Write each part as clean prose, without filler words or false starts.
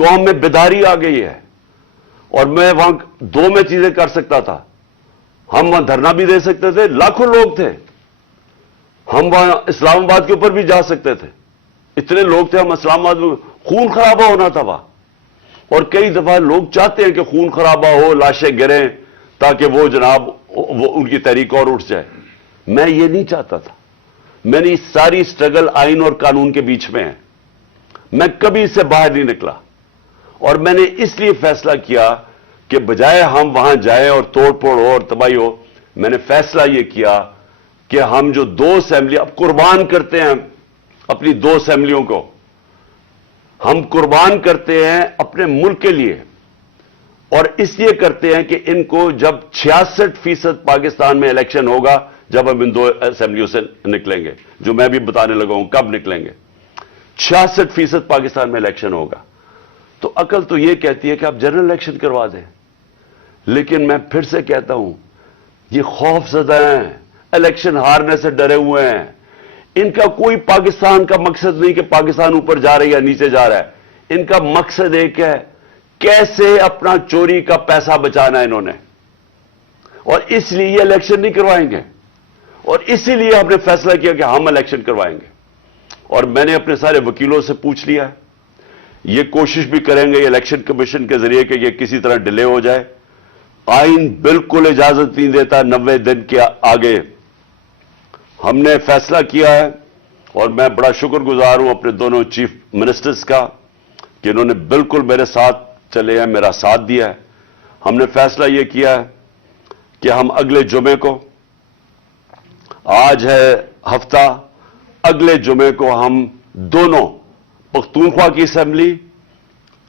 قوم میں بیداری آ گئی ہے، اور میں وہاں 2 میں چیزیں کر سکتا تھا. ہم وہاں دھرنا بھی دے سکتے تھے، لاکھوں لوگ تھے. ہم وہاں اسلام آباد کے اوپر بھی جا سکتے تھے، اتنے لوگ تھے. ہم اسلام آباد میں خون خرابہ ہونا تھا وہاں، اور کئی دفعہ لوگ چاہتے ہیں کہ خون خرابہ ہو، لاشیں گریں، تاکہ وہ جناب ان کی تحریک اور اٹھ جائے. میں یہ نہیں چاہتا تھا. میں نے ساری سٹرگل آئین اور قانون کے بیچ میں ہے. میں کبھی اس سے باہر نہیں نکلا، اور میں نے اس لیے فیصلہ کیا کہ بجائے ہم وہاں جائیں اور توڑ پھوڑ ہو اور تباہی ہو، میں نے فیصلہ یہ کیا کہ ہم جو 2 اسمبلی اب قربان کرتے ہیں اپنی 2 اسمبلیوں کو، ہم قربان کرتے ہیں اپنے ملک کے لیے، اور اس لیے کرتے ہیں کہ ان کو جب 66% پاکستان میں الیکشن ہوگا، جب ہم ان 2 اسمبلیوں سے نکلیں گے، جو میں بھی بتانے لگا ہوں کب نکلیں گے. 66% پاکستان میں الیکشن ہوگا. تو عقل تو یہ کہتی ہے کہ آپ جنرل الیکشن کروا دیں، لیکن میں پھر سے کہتا ہوں یہ خوف زدہ ہیں، الیکشن ہارنے سے ڈرے ہوئے ہیں. ان کا کوئی پاکستان کا مقصد نہیں کہ پاکستان اوپر جا رہا ہے یا نیچے جا رہا ہے. ان کا مقصد ایک ہے، کیسے اپنا چوری کا پیسہ بچانا ہے انہوں نے، اور اس لیے یہ الیکشن نہیں کروائیں گے. اور اسی لیے ہم نے فیصلہ کیا کہ ہم الیکشن کروائیں گے. اور میں نے اپنے سارے وکیلوں سے پوچھ لیا ہے، یہ کوشش بھی کریں گے الیکشن کمیشن کے ذریعے کہ یہ کسی طرح ڈیلے ہو جائے. آئین بالکل اجازت نہیں دیتا 90 دن کے آگے. ہم نے فیصلہ کیا ہے، اور میں بڑا شکر گزار ہوں اپنے دونوں چیف منسٹرز کا کہ انہوں نے بالکل میرے ساتھ چلے ہیں، میرا ساتھ دیا ہے. ہم نے فیصلہ یہ کیا ہے کہ ہم اگلے جمعے کو، آج ہے ہفتہ، اگلے جمعے کو ہم دونوں پختونخوا کی اسمبلی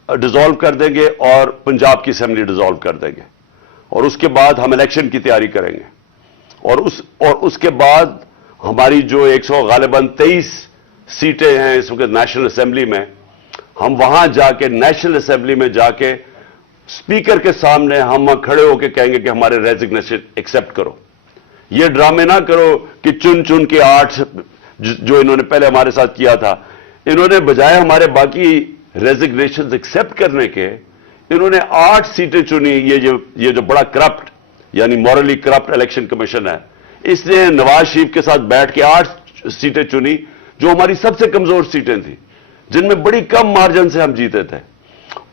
ڈیزالو کر دیں گے اور پنجاب کی اسمبلی ڈیزالو کر دیں گے، اور اس کے بعد ہم الیکشن کی تیاری کریں گے. اور اس کے بعد ہماری جو 100 غالباً 23 سیٹیں ہیں اس وقت نیشنل اسمبلی میں، ہم وہاں جا کے نیشنل اسمبلی میں جا کے اسپیکر کے سامنے ہم کھڑے ہو کے کہیں گے کہ ہمارے ریزگنیشن ایکسپٹ کرو. یہ ڈرامے نہ کرو کہ چن کے 8 جو انہوں نے پہلے ہمارے ساتھ کیا تھا، انہوں نے بجائے ہمارے باقی ریزگنیشنز ایکسپٹ کرنے کے، انہوں نے 8 سیٹیں چنی. یہ جو بڑا کرپٹ یعنی مورلی کرپٹ الیکشن کمیشن ہے، اس نے نواز شریف کے ساتھ بیٹھ کے 8 سیٹیں چنی جو ہماری سب سے کمزور سیٹیں تھیں، جن میں بڑی کم مارجن سے ہم جیتے تھے،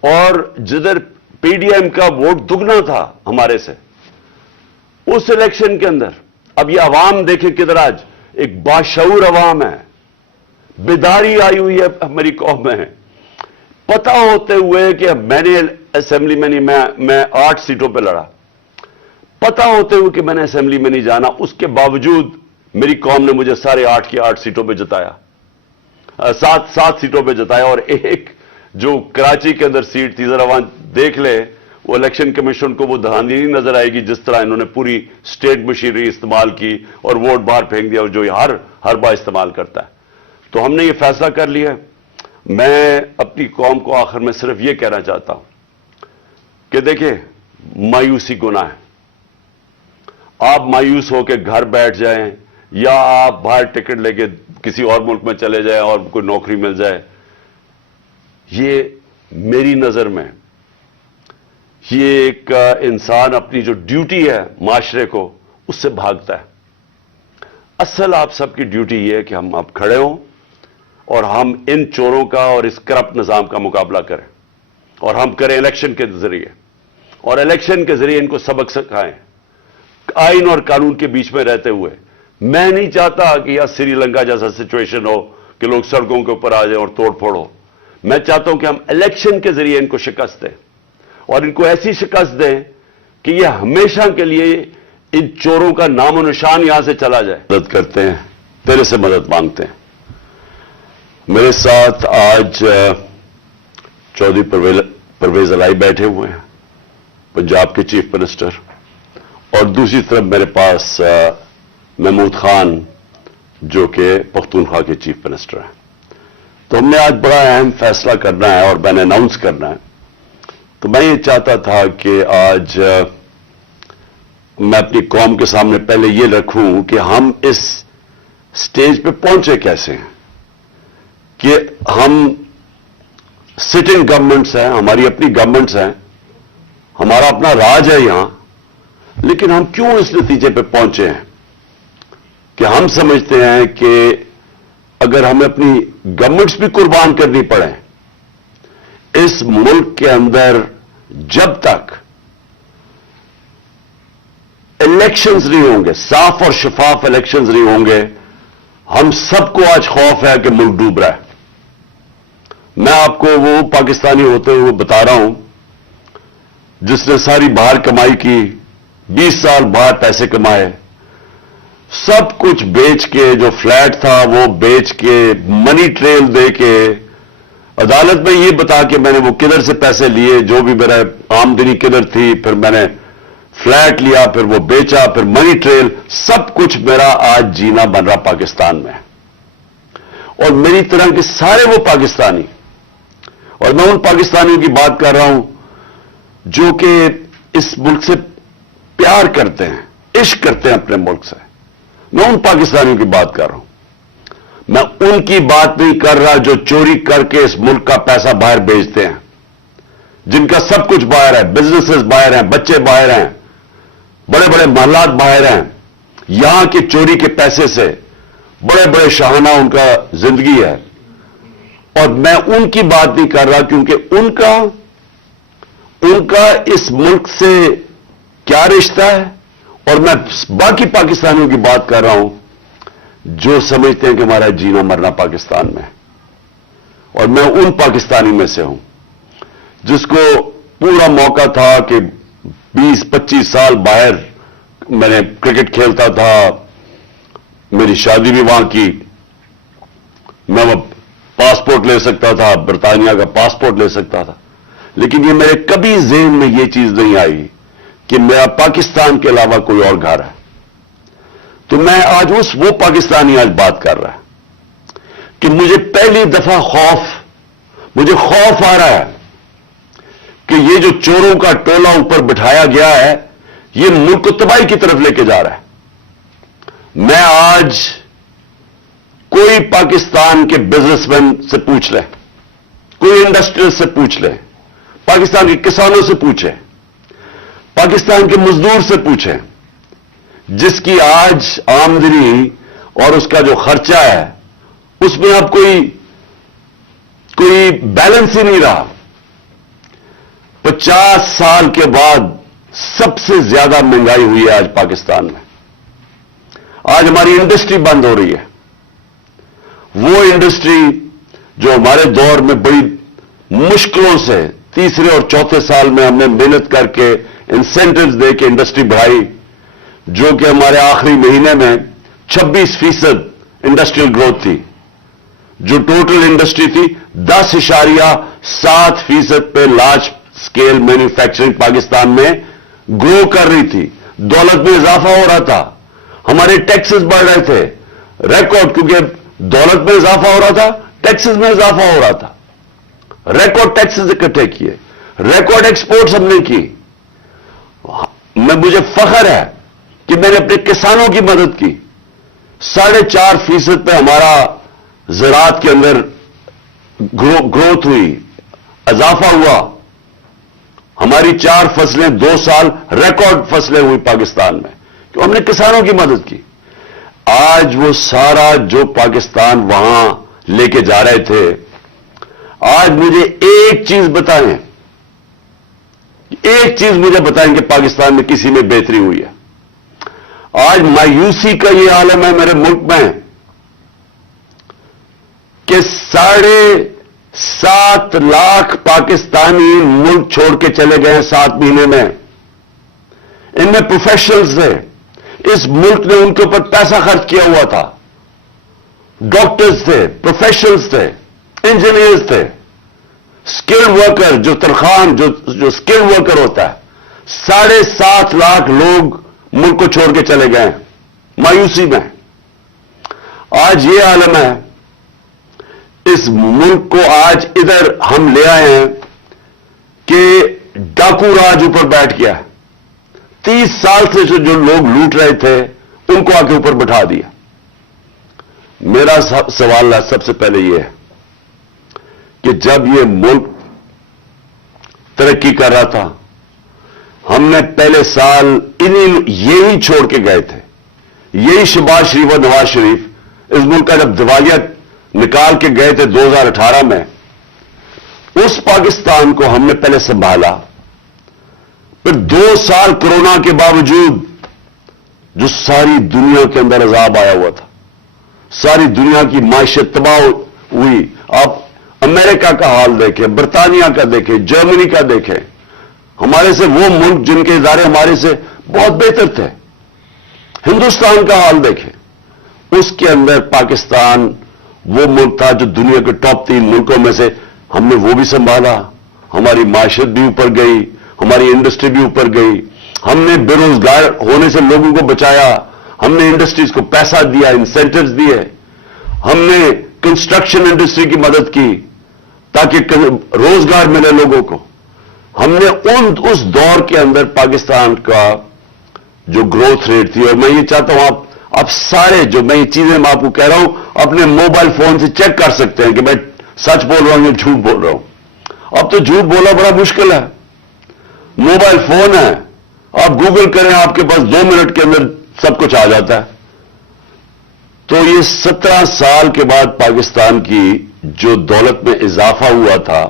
اور جدھر پی ڈی ایم کا ووٹ دگنا تھا ہمارے سے اس الیکشن کے اندر. اب یہ عوام دیکھیں کدھر آج ایک باشعور عوام ہے، بیداری آئی ہوئی ہے ہماری قوم میں. پتہ ہوتے ہوئے کہ میں نے اسمبلی میں نہیں، میں 8 سیٹوں پہ لڑا، پتہ ہوتے ہوئے کہ میں نے اسمبلی میں نہیں جانا، اس کے باوجود میری قوم نے مجھے سارے 8 کی 8 سیٹوں پہ جتایا، 7 سیٹوں پہ جتایا. اور ایک جو کراچی کے اندر سیٹ تھی، ذرا وہاں دیکھ لے، وہ الیکشن کمیشن کو وہ دھاندلی نہیں نظر آئے گی جس طرح انہوں نے پوری اسٹیٹ مشینری استعمال کی اور ووٹ باہر پھینک دیا، اور جو ہر بار استعمال کرتا ہے. تو ہم نے یہ فیصلہ کر لیا ہے. میں اپنی قوم کو آخر میں صرف یہ کہنا چاہتا ہوں کہ دیکھیں، مایوسی گناہ ہے. آپ مایوس ہو کے گھر بیٹھ جائیں، یا آپ باہر ٹکٹ لے کے کسی اور ملک میں چلے جائیں اور کوئی نوکری مل جائے، یہ میری نظر میں یہ ایک انسان اپنی جو ڈیوٹی ہے معاشرے کو اس سے بھاگتا ہے. اصل آپ سب کی ڈیوٹی یہ ہے کہ ہم اب کھڑے ہوں اور ہم ان چوروں کا اور اس کرپٹ نظام کا مقابلہ کریں، اور ہم کریں الیکشن کے ذریعے، اور الیکشن کے ذریعے ان کو سبق سکھائیں آئین اور قانون کے بیچ میں رہتے ہوئے. میں نہیں چاہتا کہ یہاں سری لنکا جیسا سچویشن ہو کہ لوگ سڑکوں کے اوپر آ جائیں اور توڑ پھوڑ ہو. میں چاہتا ہوں کہ ہم الیکشن کے ذریعے ان کو شکست دیں، اور ان کو ایسی شکست دیں کہ یہ ہمیشہ کے لیے ان چوروں کا نام و نشان یہاں سے چلا جائے. مدد کرتے ہیں، تیرے سے مدد مانگتے ہیں. میرے ساتھ آج چودھری پرویز الہی بیٹھے ہوئے ہیں، پنجاب کے چیف منسٹر، اور دوسری طرف میرے پاس محمود خان جو کہ پختونخوا کے چیف منسٹر ہیں. تو ہم نے آج بڑا اہم فیصلہ کرنا ہے اور میں نے اناؤنس کرنا ہے. تو میں یہ چاہتا تھا کہ آج میں اپنی قوم کے سامنے پہلے یہ رکھوں کہ ہم اس سٹیج پہ پہنچے کیسے ہیں، کہ ہم सिटिंग गवर्नमेंट्स हैं, हमारी अपनी गवर्नमेंट्स हैं, हमारा अपना राज है यहां, लेकिन हम क्यों इस नतीजे पे पहुंचे हैं कि हम समझते हैं कि अगर हमें अपनी गवर्नमेंट्स भी कुर्बान करनी पड़े, इस मुल्क के अंदर जब तक इलेक्शंस नहीं होंगे, साफ और शफाफ इलेक्शंस नहीं होंगे, हम सबको आज खौफ है कि मुल्क डूब रहा है। मैं आपको वो पाकिस्तानी होते हुए बता रहा हूं जिसने सारी बाहर कमाई की, 20 साल बाहर पैसे कमाए, सब कुछ बेच के, जो फ्लैट था वो बेच के, मनी ट्रेल दे के, अदालत में ये बता के मैंने वो किधर से पैसे लिए, जो भी मेरा आमदनी किधर थी, फिर मैंने फ्लैट लिया, फिर वो बेचा, फिर मनी ट्रेल, सब कुछ मेरा आज जीना बन रहा पाकिस्तान में। और मेरी तरह के सारे वो पाकिस्तानी, और मैं उन पाकिस्तानियों की बात कर रहा हूं जो कि इस मुल्क से प्यार करते हैं, इश्क करते हैं अपने मुल्क से, मैं उन पाकिस्तानियों की बात कर रहा हूं। मैं उनकी बात नहीं कर रहा जो चोरी करके इस मुल्क का पैसा बाहर भेजते हैं, जिनका सब कुछ बाहर है, बिजनेसेस बाहर हैं, बच्चे बाहर हैं, बड़े बड़े महलात बाहर हैं, यहां के चोरी के पैसे से बड़े बड़े शाहाना उनका जिंदगी है। और मैं उनकी बात नहीं कर रहा क्योंकि उनका इस मुल्क से क्या रिश्ता है, और मैं बाकी पाकिस्तानियों की बात कर रहा हूं जो समझते हैं कि हमारा जीना मरना पाकिस्तान में है। और मैं उन पाकिस्तानी में से हूं जिसको पूरा मौका था कि 20-25 साल बाहर मैंने क्रिकेट खेलता था, मेरी शादी भी वहां की, मैं पासपोर्ट ले सकता था, बरतानिया का पासपोर्ट ले सकता था, लेकिन ये मेरे कभी ज़हन में ये चीज नहीं आई कि मेरा पाकिस्तान के अलावा कोई और घर है। तो मैं आज वो पाकिस्तानी आज बात कर रहा है कि मुझे पहली दफा मुझे खौफ आ रहा है कि ये जो चोरों का टोला ऊपर बिठाया गया है, ये मुल्क को तबाही की तरफ लेके जा रहा है। मैं आज कोई पाकिस्तान के बिजनेसमैन से पूछ ले, कोई इंडस्ट्रियल से पूछ ले, पाकिस्तान के किसानों से पूछे, पाकिस्तान के मजदूर से पूछे, जिसकी आज आमदनी और उसका जो खर्चा है उसमें अब कोई बैलेंस ही नहीं रहा। 50 साल के बाद सबसे ज्यादा महंगाई हुई है आज पाकिस्तान में। आज हमारी इंडस्ट्री बंद हो रही है, वो इंडस्ट्री जो हमारे दौर में बड़ी मुश्किलों से तीसरे और चौथे साल में हमने मेहनत करके इंसेंटिव्स दे के इंडस्ट्री बढ़ाई, जो कि हमारे आखिरी महीने में 26% इंडस्ट्रियल ग्रोथ थी, जो टोटल इंडस्ट्री थी 10.7% पे लार्ज स्केल मैन्युफैक्चरिंग पाकिस्तान में ग्रो कर रही थी। दौलत में इजाफा हो रहा था, हमारे टैक्सेस बढ़ रहे थे रिकॉर्ड, क्योंकि दौलत में इजाफा हो रहा था, टैक्सेस में इजाफा हो रहा था, रिकॉर्ड टैक्सेस इकट्ठे किए, रिकॉर्ड एक्सपोर्ट्स हमने की। मुझे फख्र है कि मैंने अपने किसानों की मदद की। 4.5% पे हमारा ज़राअत के अंदर ग्रोथ हुई, इजाफा हुआ। हमारी 4 फसलें 2 साल रिकॉर्ड फसलें हुई पाकिस्तान में, क्यों? हमने किसानों की मदद की। आज वो सारा जो पाकिस्तान वहां लेके जा रहे थे, आज मुझे एक चीज बताएं, मुझे बताएं कि पाकिस्तान में किसी में बेहतरी हुई है। आज मायूसी का ये आलम है मेरे मुल्क में कि 7.5 लाख पाकिस्तानी मुल्क छोड़ के चले गए हैं 7 महीने में। इनमें प्रोफेशनल्स थे, इस मुल्क ने उनके ऊपर पैसा खर्च किया हुआ था, डॉक्टर्स थे, प्रोफेशनल्स थे, इंजीनियर्स थे, स्किल्ड वर्कर, जो तरखान जो स्किल्ड वर्कर होता है। 7.5 लाख लोग मुल्क को छोड़ के चले गए मायूसी में। आज ये आलम है, इस मुल्क को आज इधर हम ले आए हैं कि डाकू राज ऊपर बैठ गया। 30 साल से जो लोग लूट रहे थे उनको आके ऊपर बिठा दिया। मेरा सवाल सबसे पहले यह है کہ جب یہ ملک ترقی کر رہا تھا ہم نے پہلے سال یہی چھوڑ کے گئے تھے, یہی شہباز شریف اور نواز شریف اس ملک کا جب دیوالیت نکال کے گئے تھے 2018 میں, اس پاکستان کو ہم نے پہلے سنبھالا. پھر 2 سال کورونا کے باوجود جو ساری دنیا کے اندر عذاب آیا ہوا تھا, ساری دنیا کی معیشت تباہ ہوئی. آپ امریکہ کا حال دیکھیں, برطانیہ کا دیکھیں, جرمنی کا دیکھیں, ہمارے سے وہ ملک جن کے ادارے ہمارے سے بہت بہتر تھے. ہندوستان کا حال دیکھیں, اس کے اندر پاکستان وہ ملک تھا جو دنیا کے ٹاپ 3 ملکوں میں سے, ہم نے وہ بھی سنبھالا, ہماری معیشت بھی اوپر گئی, ہماری انڈسٹری بھی اوپر گئی, ہم نے بے روزگار ہونے سے لوگوں کو بچایا, ہم نے انڈسٹریز کو پیسہ دیا, انسینٹوز دیے, ہم نے کنسٹرکشن انڈسٹری کی مدد کی تاکہ روزگار ملے لوگوں کو. ہم نے اس دور کے اندر پاکستان کا جو گروتھ ریٹ تھی, اور میں یہ چاہتا ہوں آپ سارے جو میں یہ چیزیں میں آپ کو کہہ رہا ہوں اپنے موبائل فون سے چیک کر سکتے ہیں کہ میں سچ بول رہا ہوں یا جھوٹ بول رہا ہوں. اب تو جھوٹ بولنا بڑا مشکل ہے, موبائل فون ہے, آپ گوگل کریں, آپ کے پاس 2 منٹ کے اندر سب کچھ آ جاتا ہے. تو یہ 17 سال کے بعد پاکستان کی جو دولت میں اضافہ ہوا تھا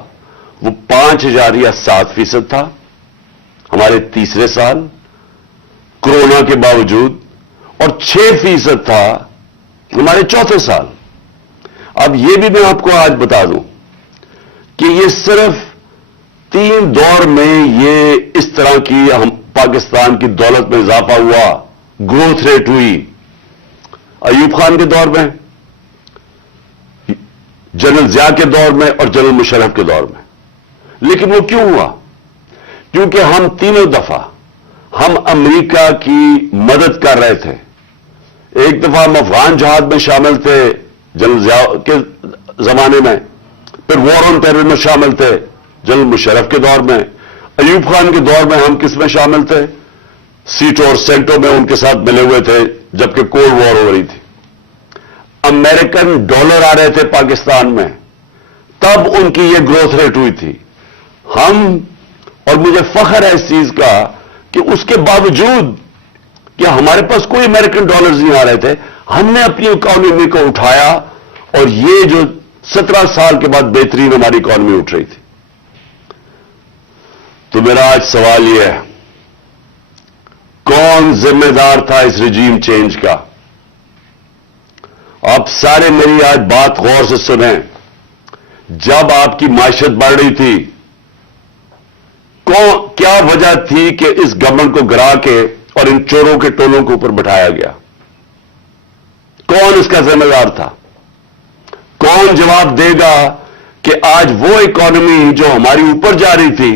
وہ 5.7% تھا ہمارے تیسرے سال کورونا کے باوجود, اور 6% تھا ہمارے چوتھے سال. اب یہ بھی میں آپ کو آج بتا دوں کہ یہ صرف 3 دور میں یہ اس طرح کی پاکستان کی دولت میں اضافہ ہوا, گروتھ ریٹ ہوئی. ایوب خان کے دور میں, جنرل ضیاء کے دور میں اور جنرل مشرف کے دور میں. لیکن وہ کیوں ہوا؟ کیونکہ ہم تینوں دفعہ ہم امریکہ کی مدد کر رہے تھے. ایک دفعہ ہم افغان جہاد میں شامل تھے جنرل ضیاء کے زمانے میں, پھر وار آن ٹیرر میں شامل تھے جنرل مشرف کے دور میں. ایوب خان کے دور میں ہم کس میں شامل تھے؟ سیٹوں اور سینٹوں میں ان کے ساتھ ملے ہوئے تھے جبکہ کولڈ وار ہو رہی تھی. امریکن ڈالر آ رہے تھے پاکستان میں, تب ان کی یہ گروتھ ریٹ ہوئی تھی. ہم, اور مجھے فخر ہے اس چیز کا کہ اس کے باوجود کہ ہمارے پاس کوئی امریکن ڈالرز نہیں آ رہے تھے, ہم نے اپنی اکانومی کو اٹھایا, اور یہ جو 17 سال کے بعد بہترین ہماری اکانومی اٹھ رہی تھی. تو میرا آج سوال یہ ہے, کون ذمہ دار تھا اس رجیم چینج کا؟ آپ سارے میری آج بات غور سے سنیں. جب آپ کی معیشت بڑھ رہی تھی, کیا وجہ تھی کہ اس گورنمنٹ کو گرا کے اور ان چوروں کے ٹولوں کے اوپر بٹھایا گیا؟ کون اس کا ذمہ دار تھا؟ کون جواب دے گا کہ آج وہ اکانومی جو ہماری اوپر جا رہی تھی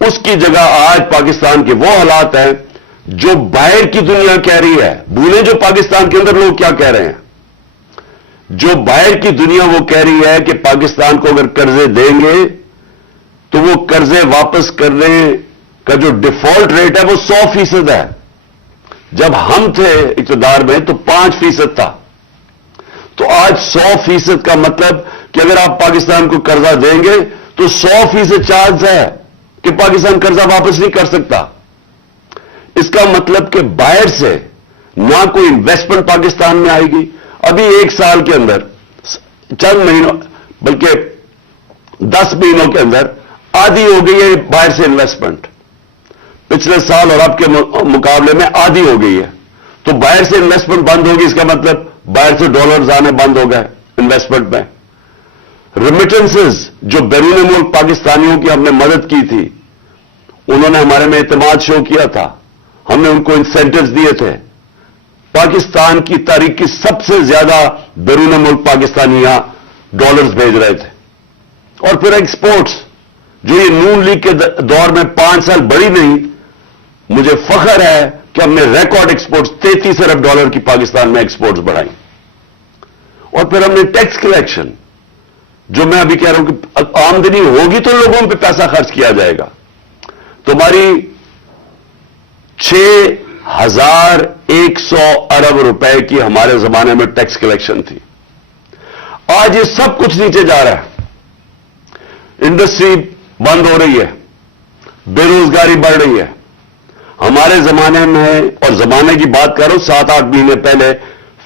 اس کی جگہ آج پاکستان کے وہ حالات ہیں جو باہر کی دنیا کہہ رہی ہے؟ بھولیں جو پاکستان کے اندر لوگ کیا کہہ رہے ہیں. جو باہر کی دنیا وہ کہہ رہی ہے کہ پاکستان کو اگر قرضے دیں گے تو وہ قرضے واپس کرنے کا جو ڈیفالٹ ریٹ ہے وہ 100% ہے. جب ہم تھے اقتدار میں تو 5% تھا. تو آج 100% کا مطلب کہ اگر آپ پاکستان کو قرضہ دیں گے تو 100% چانس ہے کہ پاکستان قرضہ واپس نہیں کر سکتا. اس کا مطلب کہ باہر سے نہ کوئی انویسٹمنٹ پاکستان میں آئے گی. ابھی 1 سال کے اندر, چند مہینوں بلکہ 10 مہینوں کے اندر آدھی ہو گئی ہے باہر سے انویسٹمنٹ. پچھلے سال اور اب کے مقابلے میں آدھی ہو گئی ہے. تو باہر سے انویسٹمنٹ بند ہوگی, اس کا مطلب باہر سے ڈالرز آنے بند ہو گئے انویسٹمنٹ میں. ریمیٹنسز جو بیرون ملک پاکستانیوں کی ہم نے مدد کی تھی, انہوں نے ہمارے میں اعتماد شو کیا تھا, ہم نے ان کو انسینٹوز دیے تھے. پاکستان کی تاریخ کی سب سے زیادہ بیرون ملک پاکستانیاں ڈالرز بھیج رہے تھے. اور پھر ایکسپورٹس جو یہ نون لیگ کے دور میں 5 سال بڑھی نہیں, مجھے فخر ہے کہ ہم نے ریکارڈ ایکسپورٹس $33 ارب کی پاکستان میں ایکسپورٹس بڑھائی. اور پھر ہم نے ٹیکس کلیکشن, جو میں ابھی کہہ رہا ہوں کہ آمدنی ہوگی تو لوگوں پہ پیسہ خرچ کیا جائے گا. تو ہماری 6,100 ارب روپے کی ہمارے زمانے میں ٹیکس کلیکشن تھی. آج یہ سب کچھ نیچے جا رہا ہے. इंडस्ट्री बंद हो रही है, बेरोजगारी बढ़ रही है। हमारे जमाने में, और जमाने की बात करो 7-8 महीने पहले,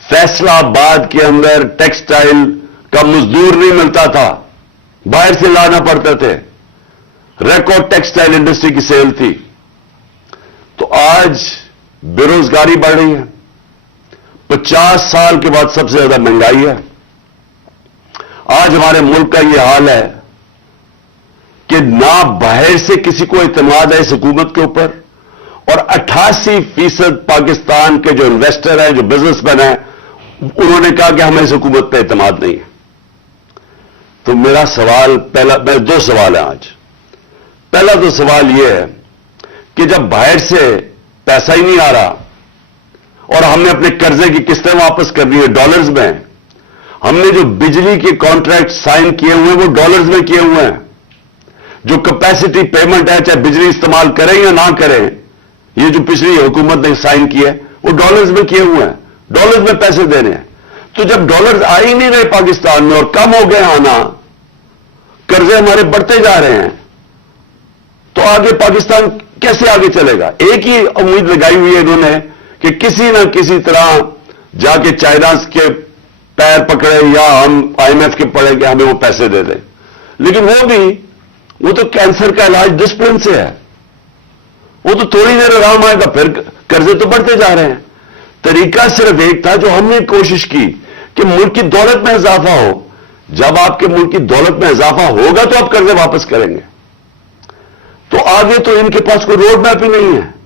फैसलाबाद के अंदर टेक्सटाइल का मजदूर नहीं मिलता था, बाहर से लाना पड़ते थे। रिकॉर्ड टेक्सटाइल इंडस्ट्री की सेल थी। तो आज बेरोजगारी बढ़ रही है, 50 साल के बाद सबसे ज्यादा महंगाई है। आज हमारे मुल्क का यह हाल है कि ना बाहर से किसी को इत्मीनान है इस हुकूमत के ऊपर, और 88% पाकिस्तान के जो इन्वेस्टर हैं, जो बिजनेसमैन हैं, उन्होंने कहा कि हमें इस हुकूमत पर इत्मीनान नहीं है। तो मेरा सवाल मेरे 2 सवाल हैं आज। पहला तो सवाल यह है कि जब बाहर से पैसा ही नहीं आ रहा और हमने अपने कर्जे की किस्तें वापस करनी है डॉलर्स में, हमने जो बिजली के कॉन्ट्रैक्ट साइन किए हुए हैं वो डॉलर्स में किए हुए हैं, जो कैपेसिटी पेमेंट है, चाहे बिजली इस्तेमाल करें या ना करें, ये जो पिछली हुकूमत ने साइन किए वो डॉलर्स में किए हुए हैं, डॉलर्स में पैसे देने हैं। तो जब डॉलर्स आ ही नहीं रहे पाकिस्तान में और कम हो गए आना, कर्जे हमारे बढ़ते जा रहे हैं, तो आगे पाकिस्तान कैसे आगे चलेगा? एक ही उम्मीद लगाई हुई है इन्होंने कि किसी ना किसी तरह जाके चाइना के पैर पकड़े या हम IMF के पड़े कि हमें वो पैसे दे दें। लेकिन वो तो कैंसर का इलाज डिसिप्लिन से है, वो तो थोड़ी देर आराम आएगा, फिर कर्जे तो बढ़ते जा रहे हैं। तरीका सिर्फ एक था, जो हमने कोशिश की कि मुल्क की दौलत में इजाफा हो। जब आपके मुल्क की दौलत में इजाफा होगा तो आप कर्जे वापस करेंगे। तो आगे तो इनके पास कोई रोड मैप ही नहीं है।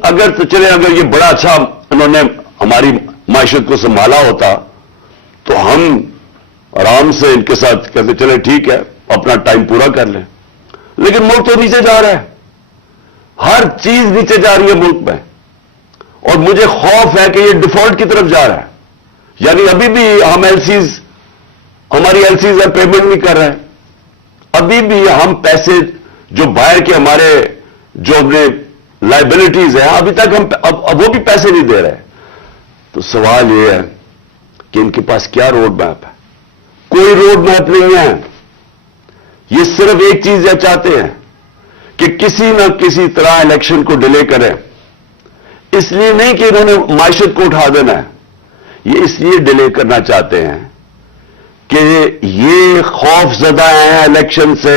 अगर ये बड़ा अच्छा इन्होंने हमारी मायशत को संभाला होता तो हम आराम से इनके साथ कहते चले ठीक है, अपना टाइम पूरा कर लें। लेकिन मुल्क तो नीचे जा रहा है, हर चीज नीचे जा रही है मुल्क में, और मुझे खौफ है कि ये डिफॉल्ट की तरफ जा रहा है। यानी अभी भी हम हमारी एलसीज पेमेंट नहीं कर रहे हैं, अभी भी हम पैसे जो बाहर के हमारे जो अपने लाइबिलिटीज है, अभी तक हम अब वो भी पैसे नहीं दे रहे। तो सवाल ये है कि इनके पास क्या रोड मैप है? कोई रोड मैप नहीं है। ये सिर्फ एक चीज ये चाहते हैं कि किसी न किसी तरह इलेक्शन को डिले करें। इसलिए नहीं कि इन्होंने मायशत को उठा देना है, ये इसलिए डिले करना चाहते हैं कि ये खौफजदा हैं इलेक्शन से।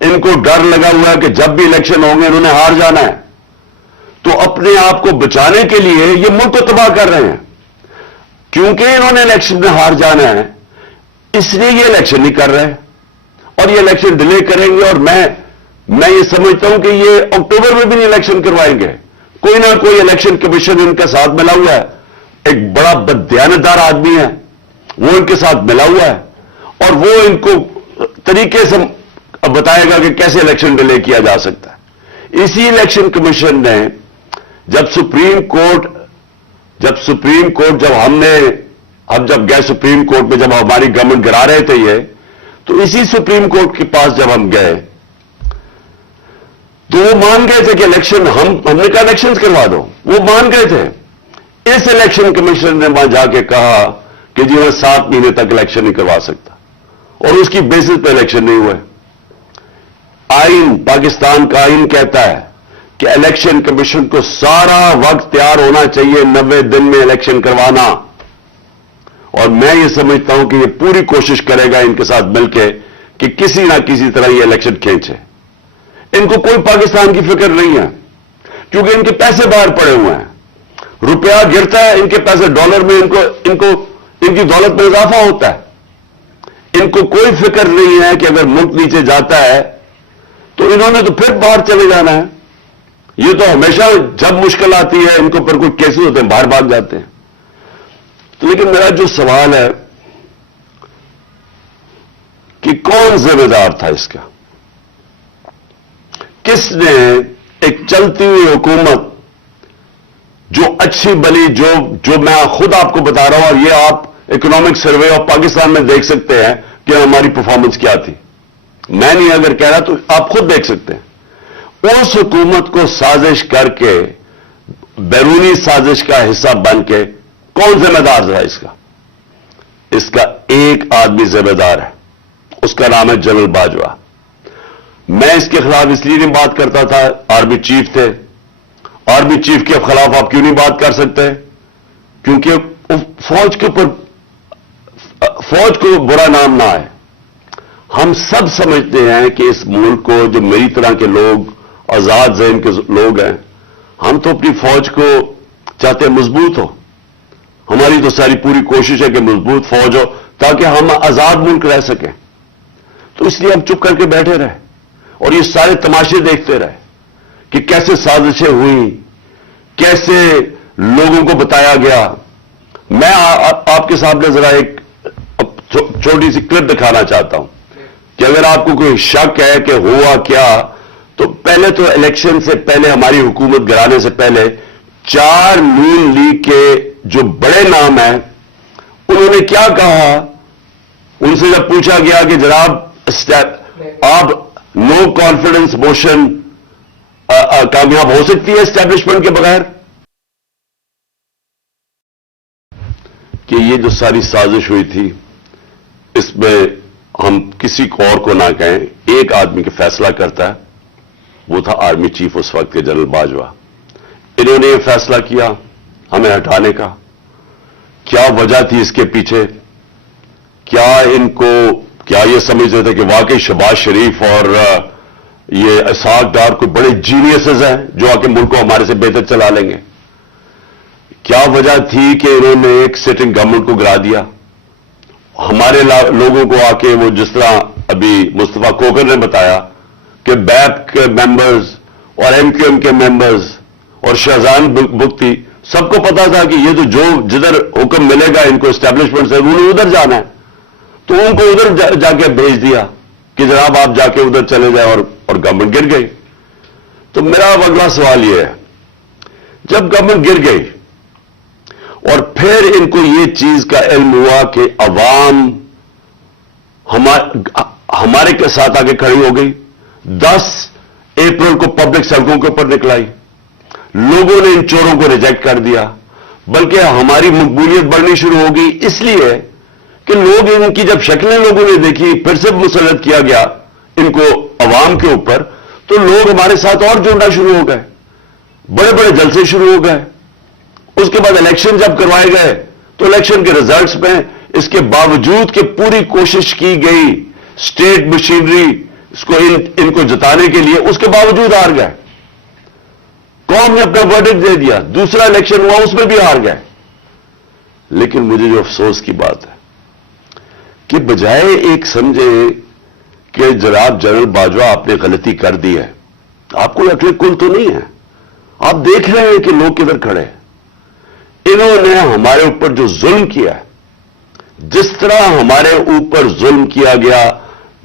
इनको डर लगा हुआ है कि जब भी इलेक्शन होंगे इन्होंने हार जाना है, तो अपने आप को बचाने के लिए ये मुल्क को तबाह कर रहे हैं। क्योंकि इन्होंने इलेक्शन में हार जाना है, इसलिए ये इलेक्शन नहीं कर रहे और ये इलेक्शन डिले करेंगे। और मैं ये समझता हूं कि ये अक्टूबर में भी नहीं इलेक्शन करवाएंगे। कोई ना कोई इलेक्शन कमीशन इनका साथ मिला हुआ है, एक बड़ा बददियानतदार आदमी है, वो इनके साथ मिला हुआ है, और वो इनको तरीके से बताएगा कि कैसे इलेक्शन डिले किया जा सकता है। इसी इलेक्शन कमीशन ने जब सुप्रीम कोर्ट जब गए सुप्रीम कोर्ट में, जब हमारी गवर्नमेंट गिरा रहे थे ये, तो इसी सुप्रीम कोर्ट के पास जब हम गए तो वो मान गए थे कि इलेक्शन हमने कहा इलेक्शन करवा दो, वो मान गए थे। इस इलेक्शन कमीशन ने वहां जाके कहा कि जी मैं 7 महीने तक इलेक्शन नहीं करवा सकता, और उसकी बेसिस पे इलेक्शन नहीं हुए। आइन, पाकिस्तान का आइन कहता है कि इलेक्शन कमीशन को सारा वक्त तैयार होना चाहिए 90 दिन में इलेक्शन करवाना, और मैं ये समझता हूं कि ये पूरी कोशिश करेगा इनके साथ मिलकर कि किसी ना किसी तरह ये इलेक्शन खींचे। इनको कोई पाकिस्तान की फिक्र नहीं है, क्योंकि इनके पैसे बाहर पड़े हुए हैं, रुपया गिरता है, इनके पैसे डॉलर में, इनकी दौलत में इजाफा होता है। इनको कोई फिक्र नहीं है कि अगर मुल्क नीचे जाता है तो इन्होंने तो फिर बाहर चले जाना है। ये तो हमेशा जब मुश्किल आती है इनको पर कोई केसेस होते हैं, बाहर भाग जाते हैं। तो लेकिन मेरा जो सवाल है कि कौन जिम्मेदार था इसका? किसने एक चलती हुई हुकूमत जो अच्छी भली, जो मैं खुद आपको बता रहा हूं, और ये आप इकोनॉमिक सर्वे ऑफ पाकिस्तान में देख सकते हैं कि हमारी परफॉर्मेंस क्या थी। मैं नहीं अगर कह रहा तो आप खुद देख सकते हैं। उस हुकूमत को साजिश करके, बैरूनी साजिश का हिस्सा बन के कौन जिम्मेदार था इसका? इसका एक आदमी जिम्मेदार है, اس کا نام ہے جنرل باجوہ. میں اس کے خلاف اس لیے نہیں بات کرتا تھا, آرمی چیف تھے. آرمی چیف کے خلاف آپ کیوں نہیں بات کر سکتے؟ کیونکہ فوج کے اوپر فوج کو برا نام نہ آئے. ہم سب سمجھتے ہیں کہ اس ملک کو, جو میری طرح کے لوگ, آزاد ذہن کے لوگ ہیں, ہم تو اپنی فوج کو چاہتے ہیں مضبوط ہو. ہماری تو ساری پوری کوشش ہے کہ مضبوط فوج ہو تاکہ ہم آزاد ملک رہ سکیں. تو اس لیے ہم چپ کر کے بیٹھے رہے اور یہ سارے تماشے دیکھتے رہے کہ کیسے سازشیں ہوئیں, کیسے لوگوں کو بتایا گیا. میں آپ کے سامنے ذرا ایک چھوٹی سی کلپ دکھانا چاہتا ہوں کہ اگر آپ کو کوئی شک ہے کہ ہوا کیا, تو پہلے تو الیکشن سے پہلے, ہماری حکومت گرانے سے پہلے, 4 نون لیگ کے جو بڑے نام ہیں انہوں نے کیا کہا. ان سے جب پوچھا گیا کہ جناب آپ نو کانفیڈنس موشن کامیاب ہو سکتی ہے اسٹیبلشمنٹ کے بغیر, کہ یہ جو ساری سازش ہوئی تھی اس میں ہم کسی کو اور کو نہ کہیں, ایک آدمی کے فیصلہ کرتا ہے, وہ تھا آرمی چیف اس وقت کے جنرل باجوہ. انہوں نے یہ فیصلہ کیا ہمیں ہٹانے کا. کیا وجہ تھی اس کے پیچھے؟ کیا یہ سمجھتے تھے کہ واقعی شہباز شریف اور یہ اسحاق ڈار کوئی بڑے جینیسز ہیں جو آ کے ملک کو ہمارے سے بہتر چلا لیں گے؟ کیا وجہ تھی کہ انہوں نے ایک سٹنگ گورنمنٹ کو گرا دیا؟ ہمارے لوگوں کو آ کے, وہ جس طرح ابھی مصطفیٰ کوکر نے بتایا کہ بیپ کے ممبرز اور ایم کیو ایم کے ممبرز اور شہزان بگٹی, سب کو پتا تھا کہ یہ تو جو جدھر حکم ملے گا ان کو اسٹیبلشمنٹ سے, انہوں نے ادھر جانا ہے, تو ان کو ادھر جا کے بھیج دیا کہ جناب آپ جا کے ادھر چلے جائیں, اور گورنمنٹ گر گئی. تو میرا اگلا سوال یہ ہے, جب گورنمنٹ گر گئی اور پھر ان کو یہ چیز کا علم ہوا کہ عوام ہمارے کے ساتھ آگے کھڑی ہو گئی, 10 اپریل کو پبلک سڑکوں کے اوپر نکلائی, لوگوں نے ان چوروں کو ریجیکٹ کر دیا, بلکہ ہماری مقبولیت بڑھنی شروع ہو گئی اس لیے کہ لوگ ان کی جب شکلیں لوگوں نے دیکھی, پھر سے مسلط کیا گیا ان کو عوام کے اوپر, تو لوگ ہمارے ساتھ اور جڑنا شروع ہو گئے, بڑے بڑے جلسے شروع ہو گئے. اس کے بعد الیکشن جب کروائے گئے تو الیکشن کے ریزلٹس میں اس کے باوجود کہ پوری کوشش کی گئی اسٹیٹ مشینری اس کو ان کو جتانے کے لیے, اس کے باوجود ہار گئے. قوم نے اپنا ورڈکٹ دے دیا, دوسرا الیکشن ہوا اس میں بھی ہار گئے. لیکن مجھے جو افسوس کی بات ہے کہ بجائے ایک سمجھے کہ جناب جنرل باجوہ آپ نے غلطی کر دی ہے, آپ کو عقل کل تو نہیں ہے, آپ دیکھ رہے ہیں کہ لوگ کدھر کھڑے ہیں. انہوں نے ہمارے اوپر جو ظلم کیا ہے, جس طرح ہمارے اوپر ظلم کیا گیا,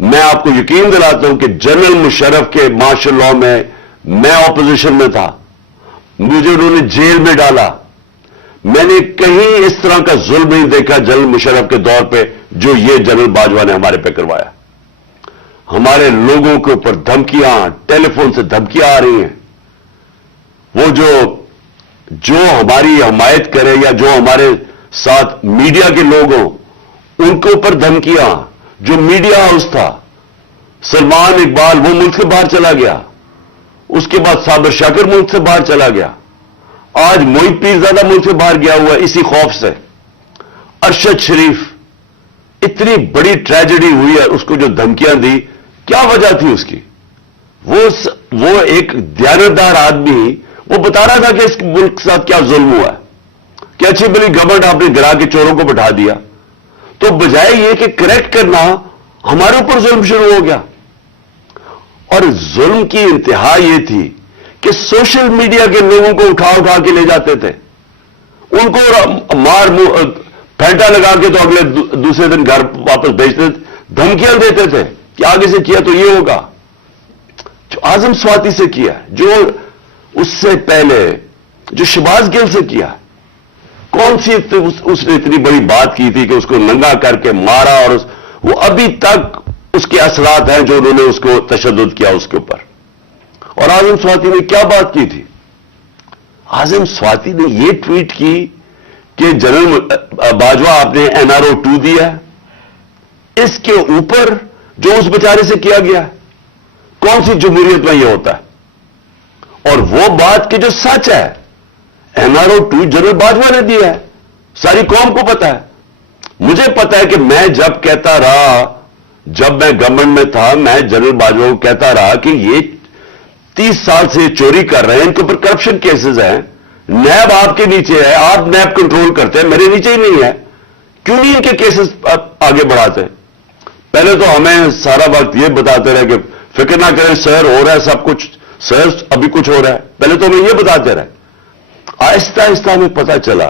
میں آپ کو یقین دلاتا ہوں کہ جنرل مشرف کے مارشل لاء میں میں اپوزیشن میں تھا, مجھے انہوں نے جیل میں ڈالا. میں نے کہیں اس طرح کا ظلم نہیں دیکھا جنرل مشرف کے دور پہ جو یہ جنرل باجوہ نے ہمارے پہ کروایا. ہمارے لوگوں کے اوپر دھمکیاں, ٹیلی فون سے دھمکیاں آ رہی ہیں. وہ جو ہماری حمایت کرے یا جو ہمارے ساتھ میڈیا کے لوگ ہوں ان کے اوپر دھمکیاں. جو میڈیا ہاؤس تھا, سلمان اقبال وہ ملک سے باہر چلا گیا, اس کے بعد صابر شاکر ملک سے باہر چلا گیا, آج موحد پیرزادہ ملک سے باہر گیا ہوا اسی خوف سے. ارشد شریف, اتنی بڑی ٹریجڈی ہوئی ہے, اس کو جو دھمکیاں دی, کیا وجہ تھی اس کی؟ وہ ایک دیانتدار آدمی, وہ بتا رہا تھا کہ اس ملک کے ساتھ کیا ظلم ہوا ہے, کہ اچھی بلی گورنمنٹ آپ نے گرا کے چوروں کو بٹھا دیا. تو بجائے یہ کہ کریکٹ کرنا, ہمارے اوپر ظلم شروع ہو گیا. اور ظلم کی انتہا یہ تھی کہ سوشل میڈیا کے لوگوں کو اٹھا کے لے جاتے تھے, ان کو مار پھینٹا لگا کے تو اگلے دوسرے دن گھر واپس بھیجتے تھے, دھمکیاں دیتے تھے کہ آگے سے کیا تو یہ ہوگا. جو اعظم سواتی سے کیا, جو اس سے پہلے جو شہباز گل سے کیا, کون سی اس نے اتنی بڑی بات کی تھی کہ اس کو ننگا کر کے مارا, اور وہ ابھی تک اس کے اثرات ہیں جو انہوں نے اس کو تشدد کیا اس کے اوپر. اور اعظم سواتی نے کیا بات کی تھی؟ اعظم سواتی نے یہ ٹویٹ کی کہ جنرل باجوہ آپ نے NRO 2 دیا, اس کے اوپر जो उस बेचारे से किया गया है। कौन सी जमहूरियत में यह होता है? और वो बात कि जो सच है, एनआरओ 2 जनरल बाजवा ने दिया है, सारी कौम को पता है। मुझे पता है कि मैं जब कहता रहा, जब मैं गवर्नमेंट में था, मैं जनरल बाजवा को कहता रहा कि ये 30 साल से चोरी कर रहे हैं, इनके ऊपर करप्शन केसेस हैं, नैब आपके नीचे है, आप नैब कंट्रोल करते हैं, मेरे नीचे ही नहीं है, क्यों नहीं इनके केसेस आगे बढ़ाते? पहले तो हमें सारा वक्त ये बताते रहे कि फिक्र ना करें सर, हो रहा है सब कुछ, सर अभी कुछ हो रहा है। पहले तो हमें ये बताते रहे। आहिस्ता आहिस्ता हमें पता चला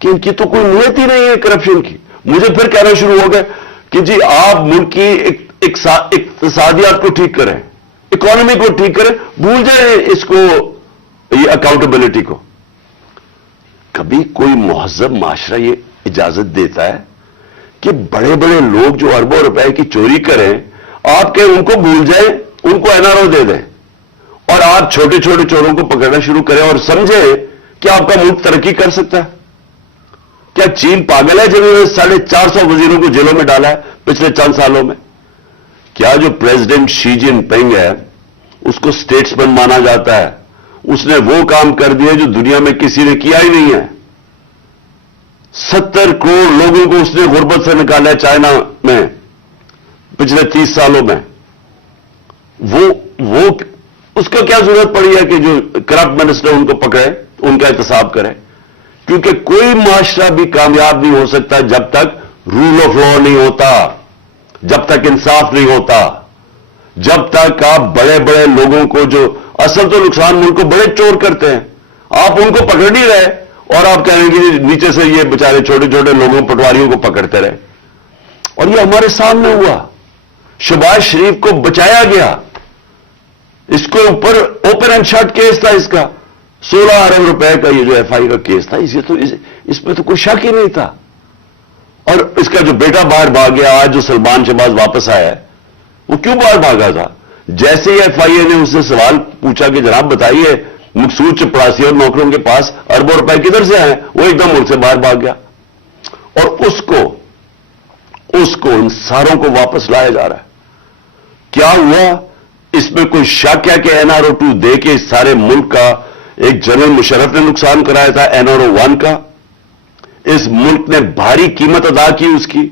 कि इनकी तो कोई नीयत ही नहीं है करप्शन की। मुझे फिर कहना शुरू हो गया कि जी आप मुल्क की इक्तिसादियात को ठीक करें, इकोनॉमी को ठीक करें, भूल जाए इसको, ये अकाउंटेबिलिटी को। कभी कोई मुहज़्ज़ब माशरा ये इजाजत देता है कि बड़े बड़े लोग जो अरबों रुपए की चोरी करें, आप कहें उनको भूल जाए, उनको एनआरओ दे दें, और आप छोटे छोटे चोरों को पकड़ना शुरू करें और समझे कि आपका मुल्क तरक्की कर सकता है? क्या चीन पागल है जिन्होंने 450 वजीरों को जेलों में डाला है पिछले चंद सालों में? क्या जो प्रेसिडेंट शी जिनपिंग है उसको स्टेट्समैन माना जाता है? उसने वो काम कर दिए जो दुनिया में किसी ने किया ही नहीं है। 70 करोड़ लोगों को उसने गुर्बत से निकाला है चाइना में पिछले 30 सालों में। वो उसको क्या जरूरत पड़ी है कि जो करप्ट मिनिस्टर उनको पकड़े, उनका एहतसाब करे? क्योंकि कोई माशरा भी कामयाब नहीं हो सकता जब तक रूल ऑफ लॉ नहीं होता, जब तक इंसाफ नहीं होता, जब तक आप बड़े बड़े लोगों को, जो असल तो नुकसान मुल्क को बड़े चोर करते हैं, आप उनको पकड़ नहीं रहे और आप कह रहे हैं कि नीचे से ये बेचारे छोटे छोटे लोगों, पटवारियों को पकड़ते रहे। और ये हमारे सामने हुआ। शहबाज शरीफ को बचाया गया, इसके ऊपर ओपन एंड शट केस था, इसका 16 अरब रुपए का ये जो एफआई का केस था, इसमें तो कोई शक ही नहीं था। और इसका जो बेटा बाहर भाग गया, आज जो सलमान शहबाज वापस आया है, वो क्यों बाहर भागा था? जैसे ही एफआईए ने उससे सवाल पूछा कि जनाब बताइए, मकसूद चपरासी और नौकरों के पास अरबों रुपए किधर से आए, वो एकदम मुल्क से बाहर भाग गया। और उसको इन सारों को वापस लाया जा रहा है। क्या हुआ? इसमें कोई शक है कि एनआरओ 2 दे के इस सारे मुल्क का एक जनरल मुशर्रफ ने नुकसान कराया था, एनआरओ 1 का। इस मुल्क ने भारी कीमत अदा की उसकी,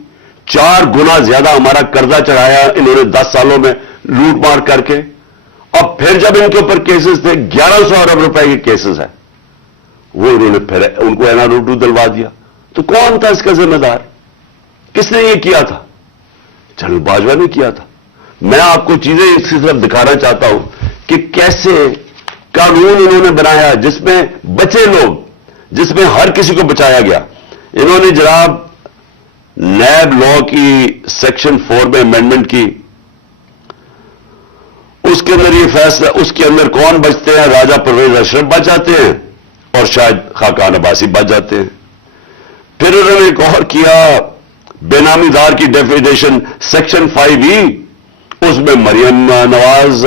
4 गुना ज्यादा हमारा कर्जा चढ़ाया इन्होंने 10 सालों में लूट मार करके। अब फिर जब इनके ऊपर केसेस थे, 1100 अरब रुपए के केसेस हैं, वो इन्होंने फिर उनको एनआरओ 2 दिलवा दिया। तो कौन था इसका जिम्मेदार? किसने ये किया था? जनरल बाजवा ने किया था। मैं आपको चीजें इसकी तरफ दिखाना चाहता हूं कि कैसे कानून इन्होंने बनाया जिसमें बचे लोग, जिसमें हर किसी को बचाया गया। इन्होंने जनाब नैब लॉ की सेक्शन 4 में अमेंडमेंट की, उसके अंदर ये फैसला, उसके अंदर कौन बचते हैं? राजा परवेज अशरफ बच जाते हैं और शायद खाकान अब्बासी बच जाते हैं। फिर उन्होंने एक और किया, बेनामीदार की डेफिनेशन सेक्शन 5E, उसमें मरियम नवाज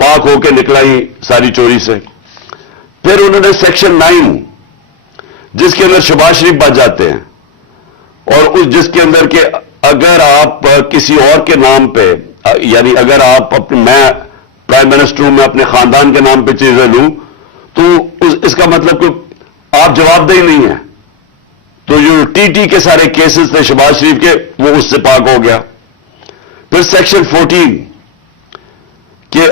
पाक होकर निकलाई सारी चोरी से। फिर उन्होंने सेक्शन 9, जिसके अंदर शहबाज शरीफ बच जाते हैं, और उस जिसके अंदर के अगर आप किसी और के नाम पे, यानी अगर आप मैं प्राइम मिनिस्टर हूं, मैं अपने खानदान के नाम पे चीजें लूं, तो इसका मतलब कि आप जवाबदेही नहीं है। तो जो टीटी के सारे केसेस थे शहबाज शरीफ के, वो उससे पाक हो गया। फिर सेक्शन 14 कि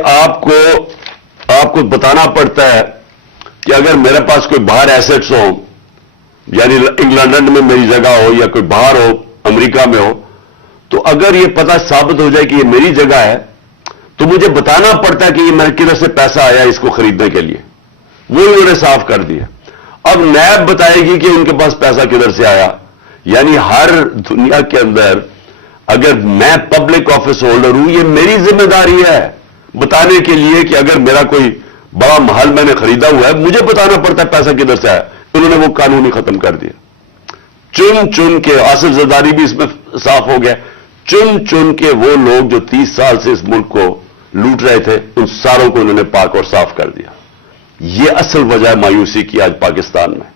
आपको बताना पड़ता है कि अगर मेरे पास कोई बाहर एसेट्स हो, यानी लंदन में मेरी जगह हो या कोई बाहर हो, अमेरिका में हो, तो अगर ये पता साबित हो जाए कि ये मेरी जगह है, तो मुझे बताना पड़ता है कि ये मेरे किधर से पैसा आया इसको खरीदने के लिए। वो इन्होंने साफ कर दिया। अब नैब बताएगी कि उनके पास पैसा किधर से आया। यानी हर दुनिया के अंदर अगर मैं पब्लिक ऑफिस होल्डर हूं, ये मेरी जिम्मेदारी है बताने के लिए कि अगर मेरा कोई बड़ा महल मैंने खरीदा हुआ है, मुझे बताना पड़ता है पैसा किधर से आया। इन्होंने वो कानून ही खत्म कर दिया। चुन चुन के, आसिफ जरदारी भी इसमें साफ हो गया, चुन चुन के वो लोग जो 30 साल से इस मुल्क को लूट रहे थे, उन सारों को इन्होंने पाक और साफ कर दिया। ये असल वजह मायूसी की आज पाकिस्तान में।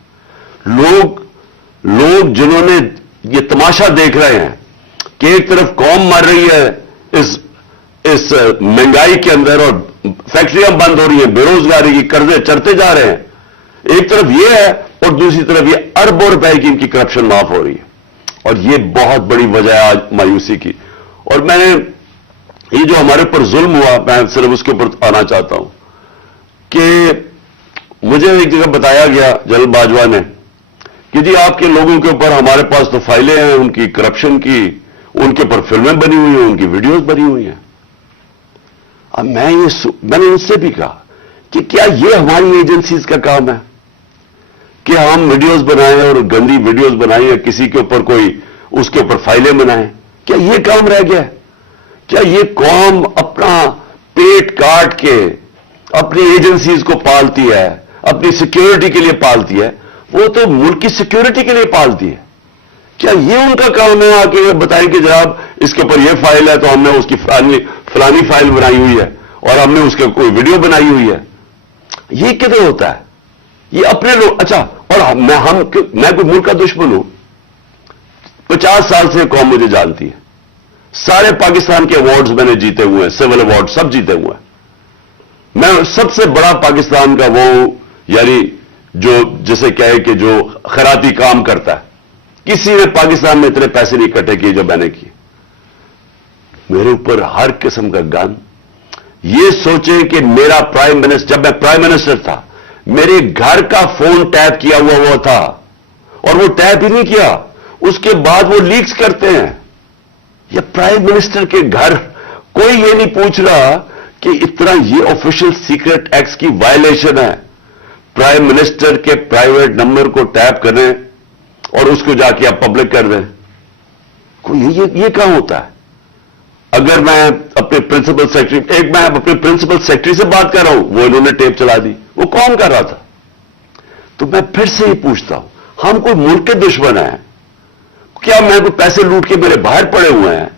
लोग जिन्होंने ये तमाशा देख रहे हैं, کہ ایک طرف قوم مر رہی ہے اس مہنگائی کے اندر اور فیکٹریاں بند ہو رہی ہیں, بے روزگاری کی قرضے چڑھتے جا رہے ہیں, ایک طرف یہ ہے اور دوسری طرف یہ اربوں روپے کی ان کی کرپشن معاف ہو رہی ہے. اور یہ بہت بڑی وجہ ہے آج مایوسی کی. اور میں نے یہ جو ہمارے اوپر ظلم ہوا, میں صرف اس کے اوپر آنا چاہتا ہوں کہ مجھے ایک جگہ بتایا گیا جنرل باجوہ نے کہ جی آپ کے لوگوں کے اوپر ہمارے پاس تو فائلیں ہیں ان کی کرپشن کی, ان کے اوپر فلمیں بنی ہوئی ہیں, ان کی ویڈیوز بنی ہوئی ہیں. اب میں نے ان سے بھی کہا کہ کیا یہ ہماری ایجنسیز کا کام ہے کہ ہم ویڈیوز بنائیں اور گندی ویڈیوز بنائیں یا کسی کے اوپر کوئی اس کے اوپر فائلیں بنائیں؟ کیا یہ کام رہ گیا ہے؟ کیا یہ قوم اپنا پیٹ کاٹ کے اپنی ایجنسیز کو پالتی ہے, اپنی سیکیورٹی کے لیے پالتی ہے؟ وہ تو ملک کی سیکیورٹی کے لیے پالتی ہے. کیا یہ ان کا کام ہے آ کے بتائیں کہ جناب اس کے اوپر یہ فائل ہے تو ہم نے اس کی فلانی فائل بنائی ہوئی ہے اور ہم نے اس کے کوئی ویڈیو بنائی ہوئی ہے؟ یہ کدھر ہوتا ہے؟ یہ اپنے لوگ. اچھا, اور میں کوئی ملک کا دشمن ہوں؟ 50 سال سے قوم مجھے جانتی ہے, سارے پاکستان کے ایوارڈز میں نے جیتے ہوئے ہیں, سول ایوارڈ سب جیتے ہوئے ہیں. میں سب سے بڑا پاکستان کا وہ یعنی جو جسے کہے کہ جو خیراتی کام کرتا ہے, کسی نے پاکستان میں اتنے پیسے نہیں اکٹھے کیے جو میں نے کیے. میرے اوپر ہر قسم کا گن. یہ سوچیں کہ میرا پرائم منسٹر, جب میں پرائم منسٹر تھا, میرے گھر کا فون ٹیپ کیا ہوا تھا اور وہ ٹیپ ہی نہیں کیا, اس کے بعد وہ لیکس کرتے ہیں. یہ پرائم منسٹر کے گھر, کوئی یہ نہیں پوچھ رہا کہ اتنا یہ آفیشل سیکرٹ ایکٹ کی وائلیشن ہے. پرائم منسٹر کے پرائیویٹ نمبر کو ٹیپ کریں اور اس کو جا کے آپ پبلک کر دیں. کوئی یہ کہاں ہوتا ہے؟ اگر میں اپنے پرنسپل سیکرٹری, میں اپنے پرنسپل سیکرٹری سے بات کر رہا ہوں, وہ انہوں نے ٹیپ چلا دی, وہ کون کر رہا تھا؟ تو میں پھر سے ہی پوچھتا ہوں, ہم کوئی ملک کے دشمن ہیں کیا؟ میں کوئی پیسے لوٹ کے میرے باہر پڑے ہوئے ہیں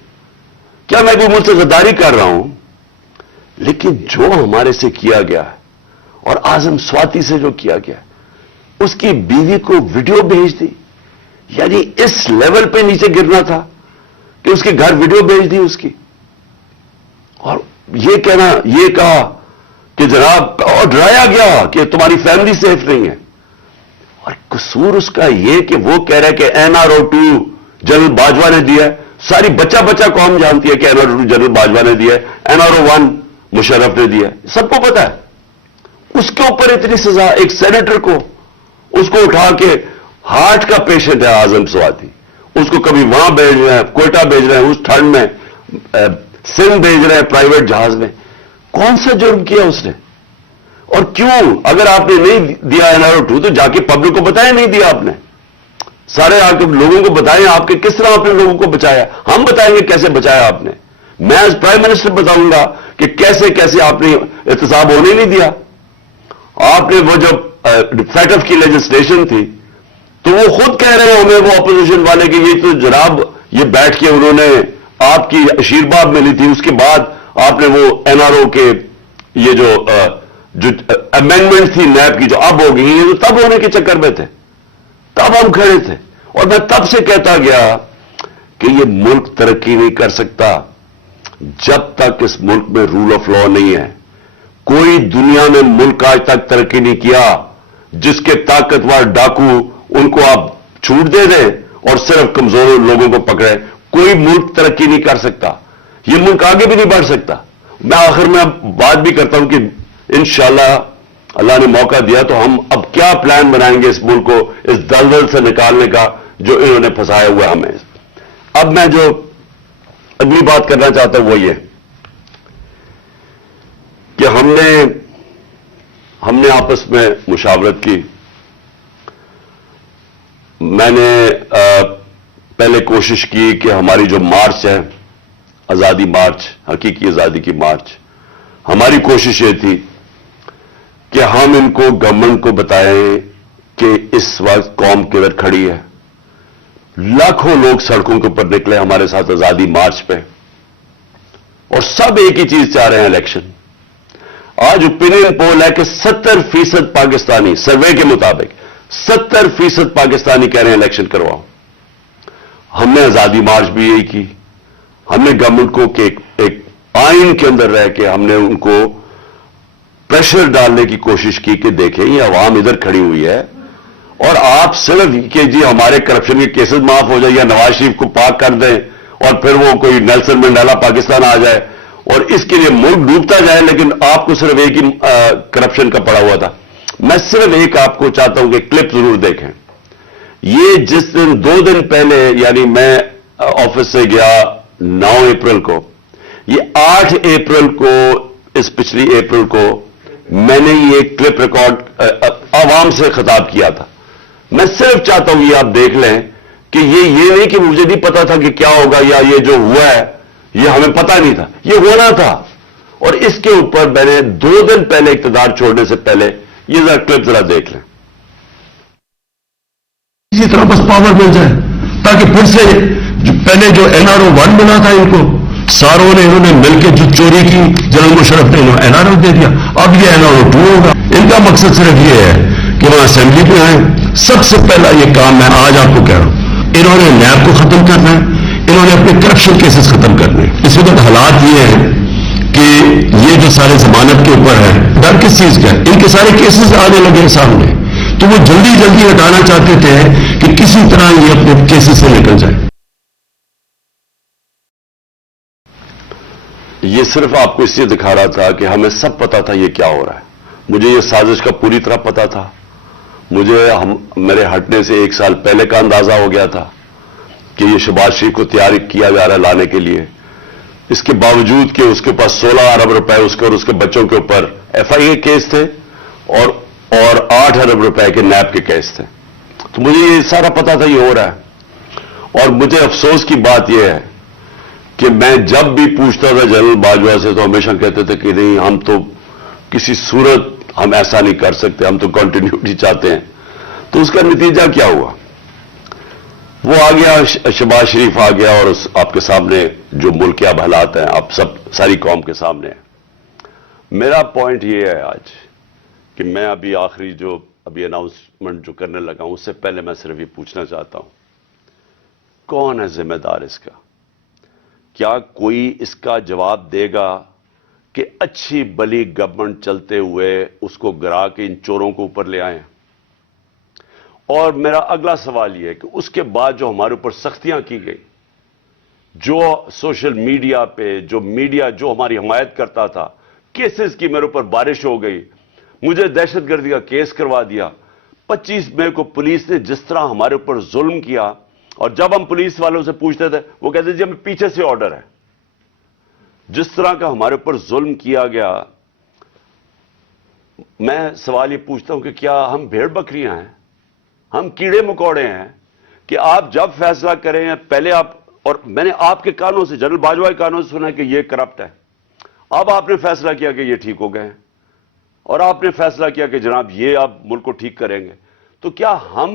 کیا؟ میں کوئی ملک سے غداری کر رہا ہوں؟ لیکن جو ہمارے سے کیا گیا ہے اور اعظم سواتی سے جو کیا گیا ہے, اس کی بیوی کو ویڈیو بھیج دی, یعنی اس لیول پہ نیچے گرنا تھا کہ اس کے گھر ویڈیو بھیج دی اس کی, اور یہ کہا کہ جناب, اور ڈرایا گیا کہ تمہاری فیملی سیف نہیں ہے. اور قصور اس کا یہ کہ وہ کہہ رہا ہے کہ NRO2 جنرل باجوہ نے دیا ہے. ساری بچہ قوم جانتی ہے کہ NRO2 جنرل باجوہ نے دیا ہے, NRO1 مشرف نے دیا ہے, سب کو پتا ہے. اس کے اوپر اتنی سزا ایک سینیٹر کو, اس کو اٹھا کے, ہارٹ کا پیشنٹ ہے اعظم سواتی, اس کو کبھی وہاں بھیج رہے ہیں, کوئٹہ بھیج رہے ہیں, اس ٹھنڈ میں سندھ بھیج رہے ہیں پرائیویٹ جہاز میں. کون سا جرم کیا اس نے؟ اور کیوں؟ اگر آپ نے نہیں دیا NRO2 تو جا کے پبلک کو بتائیں نہیں دیا آپ نے, سارے آ کے لوگوں کو بتائیں آپ کے کس طرح آپ نے لوگوں کو بچایا. ہم بتائیں گے کیسے بچایا آپ نے. میں ایز پرائم منسٹر بتاؤں گا کہ کیسے آپ نے احتساب ہونے نہیں دیا. آپ نے وہ جب فیٹف کی لیجسلیشن تھی تو وہ خود کہہ رہے ہیں ہمیں, وہ اپوزیشن والے, کہ یہ تو جناب یہ بیٹھ کے انہوں نے آپ کی آشیرواد ملی تھی, اس کے بعد آپ نے وہ NRO کے یہ جو امینڈمنٹ تھی نیب کی جو اب ہو گئی, یہ تو تب ہونے کے چکر میں تھے, تب ہم کھڑے تھے. اور میں تب سے کہتا گیا کہ یہ ملک ترقی نہیں کر سکتا جب تک اس ملک میں رول آف لا نہیں ہے. کوئی دنیا میں ملک آج تک ترقی نہیں کیا جس کے طاقتور ڈاکو ان کو آپ چھوٹ دے دیں اور صرف کمزور لوگوں کو پکڑے. کوئی ملک ترقی نہیں کر سکتا, یہ ملک آگے بھی نہیں بڑھ سکتا. میں آخر میں بات بھی کرتا ہوں کہ انشاءاللہ اللہ نے موقع دیا تو ہم اب کیا پلان بنائیں گے اس ملک کو اس دلدل سے نکالنے کا جو انہوں نے پھنسایا ہوا ہمیں. اب میں جو اگلی بات کرنا چاہتا ہوں وہ یہ کہ ہم نے آپس میں مشاورت کی. میں نے پہلے کوشش کی کہ ہماری جو مارچ ہے, آزادی مارچ, حقیقی آزادی کی مارچ, ہماری کوشش یہ تھی کہ ہم ان کو گورنمنٹ کو بتائیں کہ اس وقت قوم کدھر کھڑی ہے. لاکھوں لوگ سڑکوں کے اوپر نکلے ہمارے ساتھ آزادی مارچ پہ, اور سب ایک ہی چیز چاہ رہے ہیں, الیکشن. آج اوپینین پول ہے کہ 70% پاکستانی, سروے کے مطابق 70% پاکستانی کہہ رہے ہیں الیکشن کرواؤ. ہم نے آزادی مارچ بھی یہی کی, हमने गवर्नमेंट को कि एक आइन के अंदर रह के हमने उनको प्रेशर डालने की कोशिश की कि देखें ये अवाम इधर खड़ी हुई है और आप सिर्फ कि जी हमारे करप्शन के केसेस माफ हो जाए या नवाज शरीफ को पाक कर दें और फिर वो कोई नेल्सन मंडेला पाकिस्तान आ जाए और इसके लिए मुल्क डूबता जाए, लेकिन आपको सिर्फ एक ही करप्शन का पड़ा हुआ था। मैं सिर्फ एक आपको चाहता हूं कि क्लिप जरूर देखें। ये जिस दिन 2 दिन पहले यानी मैं ऑफिस से गया 9 अप्रैल को, ये 8 अप्रैल को, इस पिछली अप्रैल को मैंने ये क्लिप रिकॉर्ड आवाम से खिताब किया था। मैं सिर्फ चाहता हूं ये आप देख लें कि ये नहीं कि मुझे नहीं पता था कि क्या होगा या ये जो हुआ है ये हमें पता नहीं था, ये होना था। और इसके ऊपर मैंने 2 दिन पहले इक़्तिदार छोड़ने से पहले ये जरा क्लिप जरा देख लें। इसी तरह बस पावर मिल जाए ताकि फिर से पहले जो NRO 1 मिला था इनको सारों ने इन्होंने मिलकर जो चोरी की जनरल मुशर्रफ ने NRO दे दिया, अब ये NRO 2 होगा। इनका मकसद सिर्फ ये है कि वहां असेंबली पे आए। सबसे पहला ये काम मैं आज आपको कह रहा हूं, इन्होंने नैब को खत्म करना है, इन्होंने अपने करप्शन केसेस खत्म करने हैं। इस वक्त हालात ये हैं कि ये जो सारे जमानत के ऊपर है, डर किस चीज का है, इनके सारे केसेस आने लगे सामने, तो वो जल्दी जल्दी हटाना चाहते थे कि किसी तरह ये अपने केसेस से निकल जाए। ये सिर्फ आपको इसलिए दिखा रहा था कि हमें सब पता था ये क्या हो रहा है। मुझे ये साजिश का पूरी तरह पता था। मुझे मेरे हटने से 1 साल पहले का अंदाजा हो गया था कि ये शहबाज शरीफ को तैयार किया जा रहा है लाने के लिए। इसके बावजूद कि उसके पास 16 अरब रुपए उसके और उसके बच्चों के ऊपर FIA केस थे और 8 अरब रुपए के नैब के केस थे, तो मुझे ये सारा पता था ये हो रहा है। और मुझे अफसोस की बात यह है कि मैं जब भी पूछता था जनरल बाजवा से तो हमेशा कहते थे कि नहीं, हम तो किसी सूरत हम ऐसा नहीं कर सकते, हम तो कंटिन्यूटी चाहते हैं। तो उसका नतीजा क्या हुआ? वो आ गया, शहबाज शरीफ आ गया और आपके सामने जो मुल्क के अब हालात हैं, आप सब सारी कौम के सामने है। मेरा पॉइंट ये है आज कि मैं अभी आखिरी जो अभी अनाउंसमेंट जो करने लगा हूं, उससे पहले मैं सिर्फ ये पूछना चाहता हूं, कौन है जिम्मेदार इसका? क्या कोई इसका जवाब देगा कि अच्छी भली गवर्नमेंट चलते हुए उसको गिरा के इन चोरों को ऊपर ले आए? और मेरा अगला सवाल यह है कि उसके बाद जो हमारे ऊपर सख्तियां की गई, जो सोशल मीडिया पे जो मीडिया जो हमारी हिमायत करता था, केसेस की मेरे ऊपर बारिश हो गई, मुझे दहशतगर्दी का केस करवा दिया। 25 मई को पुलिस ने जिस तरह हमारे ऊपर जुल्म किया, और जब हम पुलिस वालों से पूछते थे वो कहते जी हमें पीछे से ऑर्डर है। जिस तरह का हमारे ऊपर जुल्म किया गया, मैं सवाल ये पूछता हूं कि क्या हम भेड़ बकरियां हैं, हम कीड़े मकोड़े हैं कि आप जब फैसला करें पहले आप, और मैंने आपके कानों से, जनरल बाजवा के कानों से सुना कि ये करप्ट है, अब आपने फैसला किया कि ये ठीक हो गए हैं और आपने फैसला किया कि जनाब ये आप मुल्क को ठीक करेंगे। तो क्या हम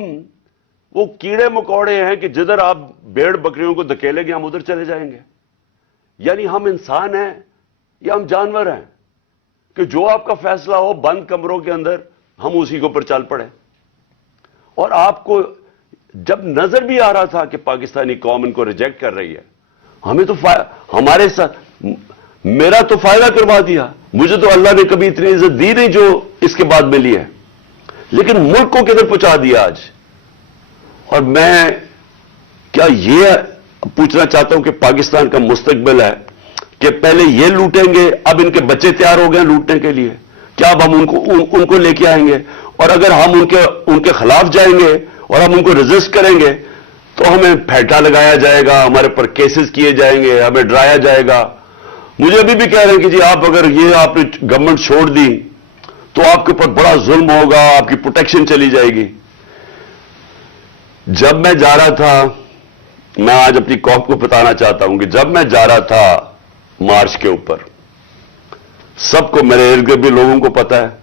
वो कीड़े मकोड़े हैं कि जिधर आप भेड़ बकरियों को धकेलेंगे हम उधर चले जाएंगे? यानी हम इंसान हैं या हम जानवर हैं कि जो आपका फैसला हो बंद कमरों के अंदर हम उसी के ऊपर चल पड़े? और आपको जब नजर भी आ रहा था कि पाकिस्तानी कौम इनको रिजेक्ट कर रही है, हमें तो हमारे साथ मेरा तो फायदा करवा दिया। मुझे तो अल्लाह ने कभी इतनी इज्जत दी नहीं जो इसके बाद मिली है, लेकिन मुल्क को किधर पहुंचा दिया आज। और मैं क्या ये पूछना चाहता हूं कि पाकिस्तान का मुस्तकबिल है कि पहले ये लूटेंगे, अब इनके बच्चे तैयार हो गए लूटने के लिए, क्या अब हम उनको लेके आएंगे? और अगर हम उनके खिलाफ जाएंगे और हम उनको रेजिस्ट करेंगे तो हमें फेंटा लगाया जाएगा, हमारे पर केसेस किए जाएंगे, हमें डराया जाएगा। मुझे अभी भी कह रहे हैं कि जी आप अगर ये आपने गवर्नमेंट छोड़ दी तो आपके ऊपर बड़ा जुल्म होगा, आपकी प्रोटेक्शन चली जाएगी। जब मैं जा रहा था, मैं आज अपनी कौम को बताना चाहता हूं कि जब मैं जा रहा था मार्च के ऊपर, सबको, मेरे इर्द गिर्द भी लोगों को पता है,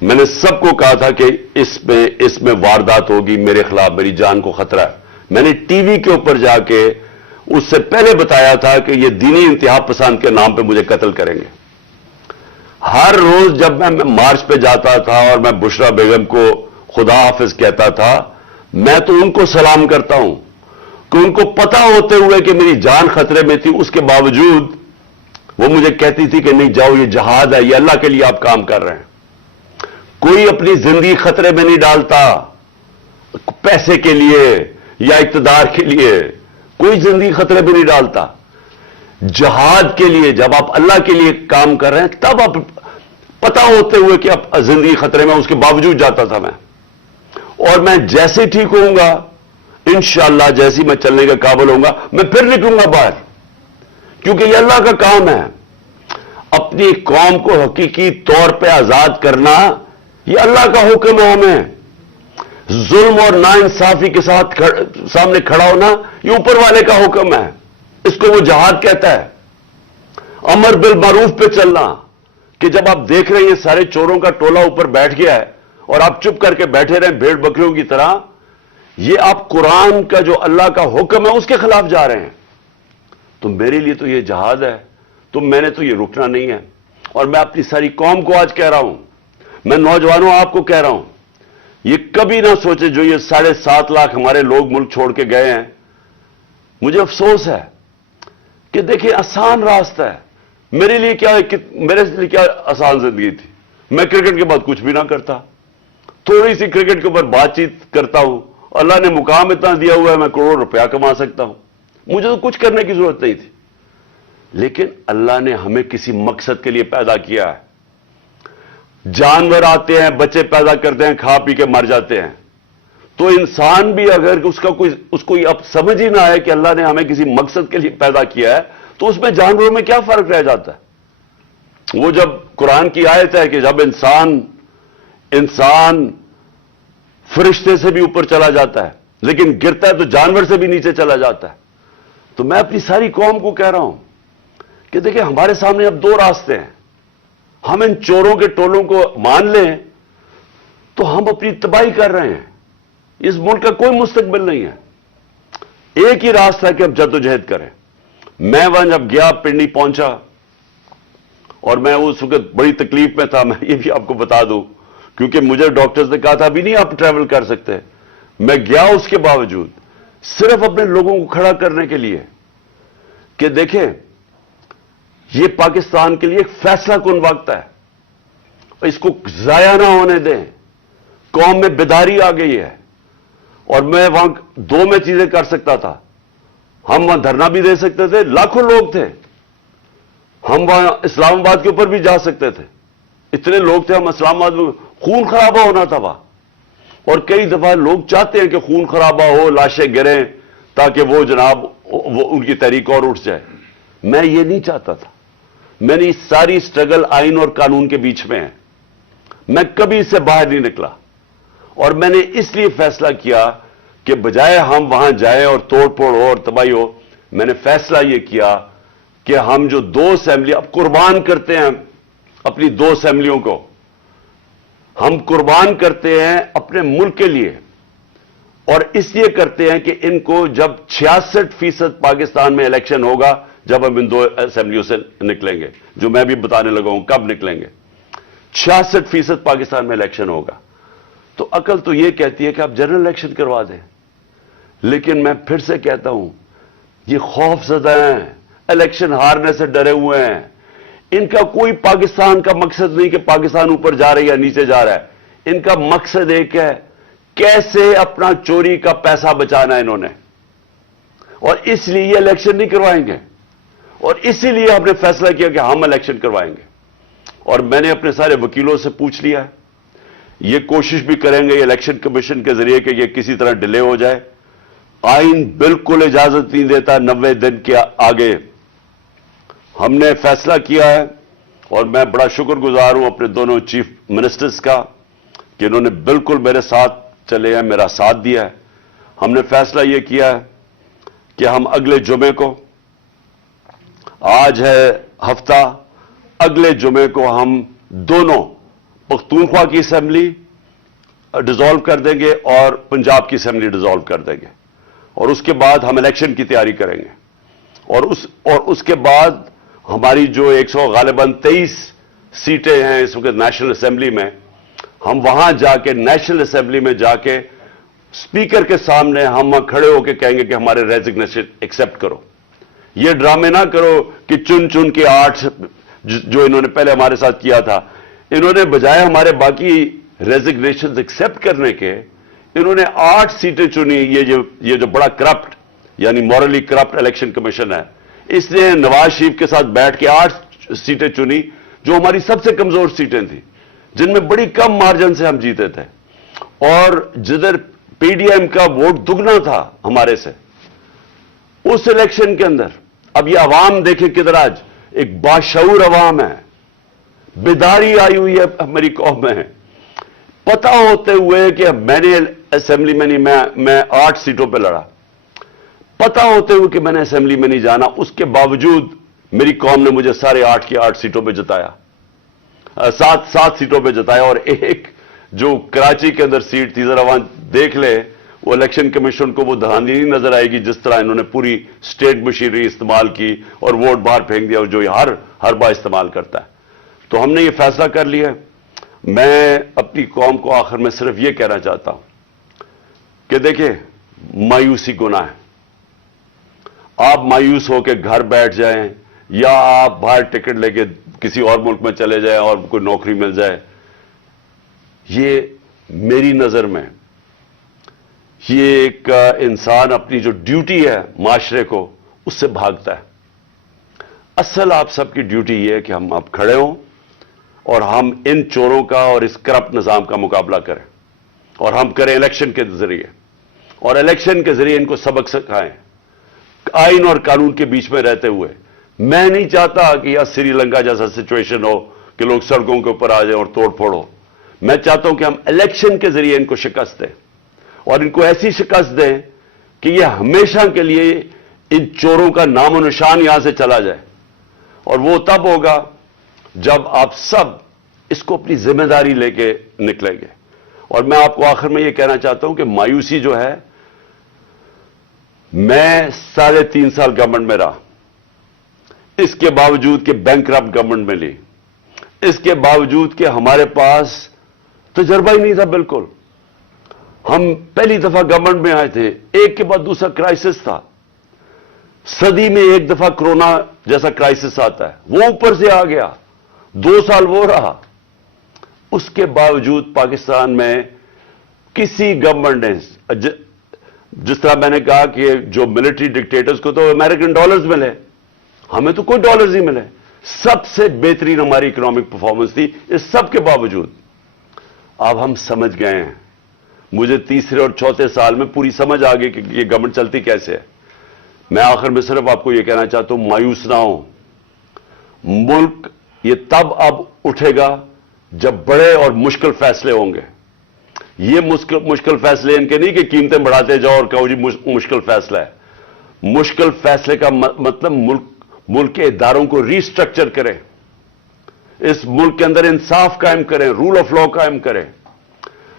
मैंने सबको कहा था कि इसमें वारदात होगी, मेरे खिलाफ मेरी जान को खतरा है। मैंने टीवी के ऊपर जाके उससे पहले बताया था कि ये दीनी इंतहा पसंद के नाम पे मुझे कत्ल करेंगे। हर रोज जब मैं मार्च पे जाता था और मैं बुशरा बेगम को खुदा हाफिज कहता था, मैं तो उनको सलाम करता हूं کہ ان کو پتا ہوتے ہوئے کہ میری جان خطرے میں تھی، اس کے باوجود وہ مجھے کہتی تھی کہ نہیں جاؤ، یہ جہاد ہے، یہ اللہ کے لیے آپ کام کر رہے ہیں۔ کوئی اپنی زندگی خطرے میں نہیں ڈالتا پیسے کے لیے یا اقتدار کے لیے، کوئی زندگی خطرے میں نہیں ڈالتا۔ جہاد کے لیے جب آپ اللہ کے لیے کام کر رہے ہیں تب آپ پتا ہوتے ہوئے کہ اب زندگی خطرے میں، اس کے باوجود جاتا تھا میں، اور میں جیسے ٹھیک ہوں گا انشاءاللہ، جیسے میں چلنے کے قابل ہوں گا میں پھر نکلوں گا باہر، کیونکہ یہ اللہ کا کام ہے۔ اپنی قوم کو حقیقی طور پہ آزاد کرنا یہ اللہ کا حکم ہے ہمیں۔ ظلم اور ناانصافی کے ساتھ سامنے کھڑا ہونا یہ اوپر والے کا حکم ہے، اس کو وہ جہاد کہتا ہے۔ امر بالمعروف پہ چلنا، کہ جب آپ دیکھ رہے ہیں یہ سارے چوروں کا ٹولہ اوپر بیٹھ گیا ہے اور آپ چپ کر کے بیٹھے رہیں بھیڑ بکریوں کی طرح، یہ آپ قرآن کا جو اللہ کا حکم ہے اس کے خلاف جا رہے ہیں۔ تو میرے لیے تو یہ جہاد ہے، تو میں نے تو یہ رکنا نہیں ہے۔ اور میں اپنی ساری قوم کو آج کہہ رہا ہوں، میں نوجوانوں آپ کو کہہ رہا ہوں، یہ کبھی نہ سوچے جو یہ 7.5 لاکھ ہمارے لوگ ملک چھوڑ کے گئے ہیں۔ مجھے افسوس ہے کہ دیکھیں آسان راستہ ہے، میرے لیے کیا آسان زندگی تھی۔ میں کرکٹ کے بعد کچھ بھی نہ کرتا، تھوڑی سی کرکٹ کے اوپر بات چیت کرتا ہوں، اللہ نے مقام اتنا دیا ہوا ہے میں کروڑ روپیہ کما سکتا ہوں، مجھے تو کچھ کرنے کی ضرورت نہیں تھی۔ لیکن اللہ نے ہمیں کسی مقصد کے لیے پیدا کیا ہے۔ جانور آتے ہیں، بچے پیدا کرتے ہیں، کھا پی کے مر جاتے ہیں، تو انسان بھی اگر اس کو اب سمجھ ہی نہ آئے کہ اللہ نے ہمیں کسی مقصد کے لیے پیدا کیا ہے، تو اس میں جانوروں میں کیا فرق رہ جاتا ہے؟ وہ جب قرآن کی آیت ہے کہ جب انسان فرشتے سے بھی اوپر چلا جاتا ہے لیکن گرتا ہے تو جانور سے بھی نیچے چلا جاتا ہے۔ تو میں اپنی ساری قوم کو کہہ رہا ہوں کہ دیکھیں ہمارے سامنے اب 2 راستے ہیں۔ ہم ان چوروں کے ٹولوں کو مان لیں تو ہم اپنی تباہی کر رہے ہیں، اس ملک کا کوئی مستقبل نہیں ہے۔ ایک ہی راستہ ہے کہ اب جدوجہد کریں۔ میں وہاں جب گیا پنڈی پہنچا اور میں اس وقت بڑی تکلیف میں تھا، میں یہ بھی آپ کو بتا دوں، کیونکہ مجھے ڈاکٹرز نے کہا تھا ابھی نہیں آپ ٹریول کر سکتے۔ میں گیا اس کے باوجود صرف اپنے لوگوں کو کھڑا کرنے کے لیے کہ دیکھیں یہ پاکستان کے لیے ایک فیصلہ کن وقت ہے، اس کو ضائع نہ ہونے دیں۔ قوم میں بیداری آ گئی ہے، اور میں وہاں 2 میں چیزیں کر سکتا تھا۔ ہم وہاں دھرنا بھی دے سکتے تھے، لاکھوں لوگ تھے، ہم وہاں اسلام آباد کے اوپر بھی جا سکتے تھے، اتنے لوگ تھے، ہم اسلام آباد میں خون خرابہ ہونا تھا وہاں، اور کئی دفعہ لوگ چاہتے ہیں کہ خون خرابہ ہو، لاشیں گریں تاکہ وہ جناب ان کی تحریک اور اٹھ جائے۔ میں یہ نہیں چاہتا تھا۔ میں نے ساری سٹرگل آئین اور قانون کے بیچ میں ہے، میں کبھی اس سے باہر نہیں نکلا، اور میں نے اس لیے فیصلہ کیا کہ بجائے ہم وہاں جائیں اور توڑ پھوڑ ہو اور تباہی ہو، میں نے فیصلہ یہ کیا کہ ہم جو 2 اسمبلی اب قربان کرتے ہیں، اپنی 2 اسمبلیوں کو ہم قربان کرتے ہیں اپنے ملک کے لیے، اور اس لیے کرتے ہیں کہ ان کو جب 66% پاکستان میں الیکشن ہوگا، جب ہم ان 2 اسمبلیوں سے نکلیں گے، جو میں بھی بتانے لگا ہوں کب نکلیں گے، 66% پاکستان میں الیکشن ہوگا، تو عقل تو یہ کہتی ہے کہ آپ جنرل الیکشن کروا دیں۔ لیکن میں پھر سے کہتا ہوں یہ خوف زدہ ہیں، الیکشن ہارنے سے ڈرے ہوئے ہیں، ان کا کوئی پاکستان کا مقصد نہیں کہ پاکستان اوپر جا رہا ہے یا نیچے جا رہا ہے، ان کا مقصد ایک ہے، کیسے اپنا چوری کا پیسہ بچانا ہے انہوں نے، اور اس لیے یہ الیکشن نہیں کروائیں گے، اور اسی لیے ہم نے فیصلہ کیا کہ ہم الیکشن کروائیں گے۔ اور میں نے اپنے سارے وکیلوں سے پوچھ لیا ہے، یہ کوشش بھی کریں گے الیکشن کمیشن کے ذریعے کہ یہ کسی طرح ڈیلے ہو جائے۔ آئین بالکل اجازت نہیں دیتا 90 دن کے آگے۔ ہم نے فیصلہ کیا ہے، اور میں بڑا شکر گزار ہوں اپنے دونوں چیف منسٹرز کا کہ انہوں نے بالکل میرے ساتھ چلے ہیں، میرا ساتھ دیا ہے۔ ہم نے فیصلہ یہ کیا ہے کہ ہم اگلے جمعے کو، آج ہے ہفتہ، اگلے جمعے کو ہم دونوں پختونخوا کی اسمبلی ڈیزالو کر دیں گے اور پنجاب کی اسمبلی ڈیزالو کر دیں گے، اور اس کے بعد ہم الیکشن کی تیاری کریں گے، اور اس کے بعد ہماری جو 100 غالباً 23 سیٹیں ہیں اس وقت نیشنل اسمبلی میں، ہم وہاں جا کے نیشنل اسمبلی میں جا کے स्पीकर के सामने हम वहां खड़े होकर कहेंगे कि हमारे रेजिग्नेशन एक्सेप्ट करो। ये ड्रामे ना करो कि चुन चुन के 8 जो इन्होंने पहले हमारे साथ किया था, इन्होंने बजाय हमारे बाकी रेजिग्नेशन एक्सेप्ट करने के, इन्होंने 8 सीटें चुनी। ये जो बड़ा करप्ट यानी मॉरली करप्ट इलेक्शन कमीशन है, इसने नवाज शरीफ के साथ बैठ के 8 सीटें चुनी जो हमारी सबसे कमजोर सीटें थी, जिनमें बड़ी कम मार्जिन से हम जीते थे, और जिधर पीडीएम का वोट दुगना था हमारे से उस इलेक्शन के अंदर। अब ये अवाम देखें किधर आज, एक बाशऊर अवाम है, बेदारी आई हुई है हमारी कौम में। पता होते हुए कि मैंने असेंबली में नहीं, मैं 8 सीटों पे लड़ा, पता होते हुए कि मैंने असेंबली में नहीं जाना, उसके बावजूद मेरी कौम ने मुझे सारे 8 की 8 सीटों पे जिताया, 7 सीटों पे जिताया। और एक जो कराची के अंदर सीट थी, जरा वहां देख ले, वो इलेक्शन कमीशन को वो धांधली नहीं नजर आएगी जिस तरह इन्होंने पूरी स्टेट मशीनरी इस्तेमाल की और वोट बाहर फेंक दिया, जो हर बार इस्तेमाल करता है। तो हमने ये फैसला कर लिया है। मैं अपनी कौम को आखिर में सिर्फ ये कहना चाहता हूं कि देखिए, मायूसी गुनाह है। आप मायूस होकर घर बैठ जाएं या आप बाहर टिकट लेके किसी और मुल्क में चले जाएं और कोई नौकरी मिल जाए, ये मेरी नजर में ये एक इंसान अपनी जो ड्यूटी है माशरे को, उससे भागता है। असल आप सबकी ड्यूटी ये है कि हम आप खड़े हों और हम इन चोरों का और इस करप्ट निजाम का मुकाबला करें, और हम करें इलेक्शन के जरिए, और इलेक्शन के जरिए इनको सबक सिखाएं, आइन और कानून के बीच में रहते हुए। मैं नहीं चाहता कि यह श्रीलंका जैसा सिचुएशन हो कि लोग सड़कों के ऊपर आ जाएं और तोड़ फोड़ हो। मैं चाहता हूं कि हम इलेक्शन के जरिए इनको शिकस्त दें, और इनको ऐसी शिकस्त दें कि यह हमेशा के लिए इन चोरों का नामो निशान यहां से चला जाए। और वो तब होगा जब आप सब इसको अपनी जिम्मेदारी लेके निकलेंगे। और मैं आपको आखिर में यह कहना चाहता हूं कि मायूसी जो है, मैं 3.5 साल गवर्नमेंट में रहा, इसके बावजूद कि बैंकरप्ट गवर्नमेंट में ली, इसके बावजूद कि हमारे पास तजर्बा ही नहीं था बिल्कुल। हम पहली दफा गवर्नमेंट में आए थे, एक के बाद दूसरा क्राइसिस था। सदी में एक दफा कोरोना जैसा क्राइसिस आता है, वो ऊपर से आ गया, 2 साल वो रहा। उसके बावजूद पाकिस्तान में किसी गवर्नमेंट ने, जिस तरह मैंने कहा कि जो मिलिट्री डिक्टेटर्स को तो अमेरिकन डॉलर्स मिले, हमें तो कोई डॉलर्स ही मिले। सबसे बेहतरीन हमारी इकोनॉमिक परफॉर्मेंस थी। इस सब के बावजूद अब हम समझ गए हैं, मुझे तीसरे और चौथे साल में पूरी समझ आ गई कि ये गवर्नमेंट चलती कैसे है। मैं आखिर में सिर्फ आपको यह कहना चाहता हूं, मायूस ना हो। मुल्क ये तब अब उठेगा जब बड़े और मुश्किल फैसले होंगे। ये मुश्किल फैसले इनके नहीं कि कीमतें बढ़ाते जाओ और कहो जी मुश्किल फैसला है। मुश्किल फैसले का मतलब मुल्क के इदारों को रीस्ट्रक्चर करें, इस मुल्क के अंदर इंसाफ कायम करें, रूल ऑफ लॉ कायम करें।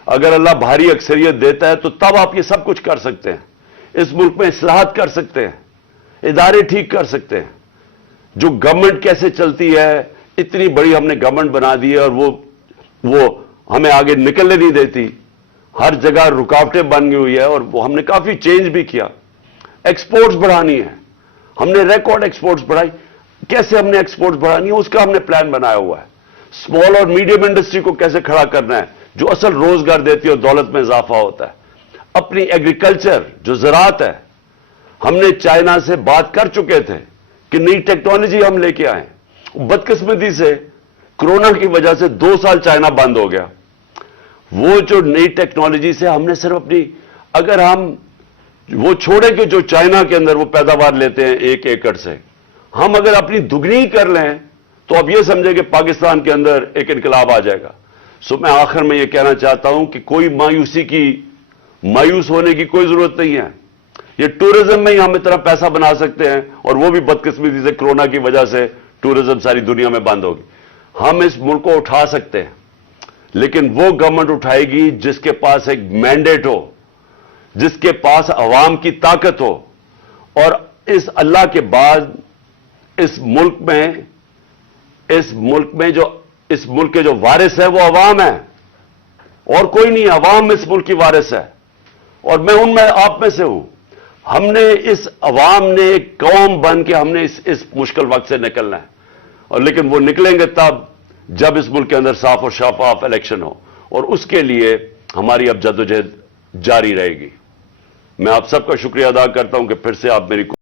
अगर अल्लाह भारी अक्सरियत देता है तो तब आप ये सब कुछ कर सकते हैं। इस मुल्क में इस्लाहात कर सकते हैं, इदारे ठीक कर सकते हैं। जो गवर्नमेंट कैसे चलती है, इतनी बड़ी हमने गवर्नमेंट बना दी है और वो हमें आगे निकलने नहीं देती। हर जगह रुकावटें बन गई हुई है और वो हमने काफी चेंज भी किया। एक्सपोर्ट्स बढ़ानी है, हमने रिकॉर्ड एक्सपोर्ट्स बढ़ाई। कैसे हमने एक्सपोर्ट्स बढ़ानी है उसका हमने प्लान बनाया हुआ है। स्मॉल और मीडियम इंडस्ट्री को कैसे खड़ा करना है, जो असल रोजगार देती है और दौलत में इजाफा होता है। अपनी एग्रीकल्चर जो ज़राअत है, हमने चाइना से बात कर चुके थे कि नई टेक्नोलॉजी हम लेके आए। बदकिस्मती से कोरोना की वजह से 2 साल चाइना बंद हो गया। वो जो नई टेक्नोलॉजी से हमने सिर्फ अपनी, अगर हम वो छोड़े कि जो चाइना के अंदर वो पैदावार लेते हैं 1 एकड़ से, हम अगर अपनी दुगनी कर लें तो अब ये समझे कि पाकिस्तान के अंदर एक इनकलाब आ जाएगा। सो मैं आखिर में ये कहना चाहता हूं कि कोई मायूस होने की कोई जरूरत नहीं है। ये टूरिज्म में ही हम इतना पैसा बना सकते हैं, और वो भी बदकिस्मती से कोरोना की वजह से टूरिज्म सारी दुनिया में बंद होगी। हम इस मुल्क को उठा सकते हैं, लेकिन वो गवर्नमेंट उठाएगी जिसके पास एक मैंडेट हो, जिसके पास अवाम की ताकत हो। और इस अल्लाह के बाद इस मुल्क के जो वारिस है वो अवाम है और कोई नहीं। अवाम इस मुल्क की वारिस है اور میں ان میں آپ میں سے ہوں. ہم نے اس عوام نے ایک قوم بن کے ہم نے اس مشکل وقت سے نکلنا ہے, اور لیکن وہ نکلیں گے تب جب اس ملک کے اندر صاف اور شفاف الیکشن ہو, اور اس کے لیے ہماری اب جدوجہد جاری رہے گی. میں آپ سب کا شکریہ ادا کرتا ہوں کہ پھر سے آپ میری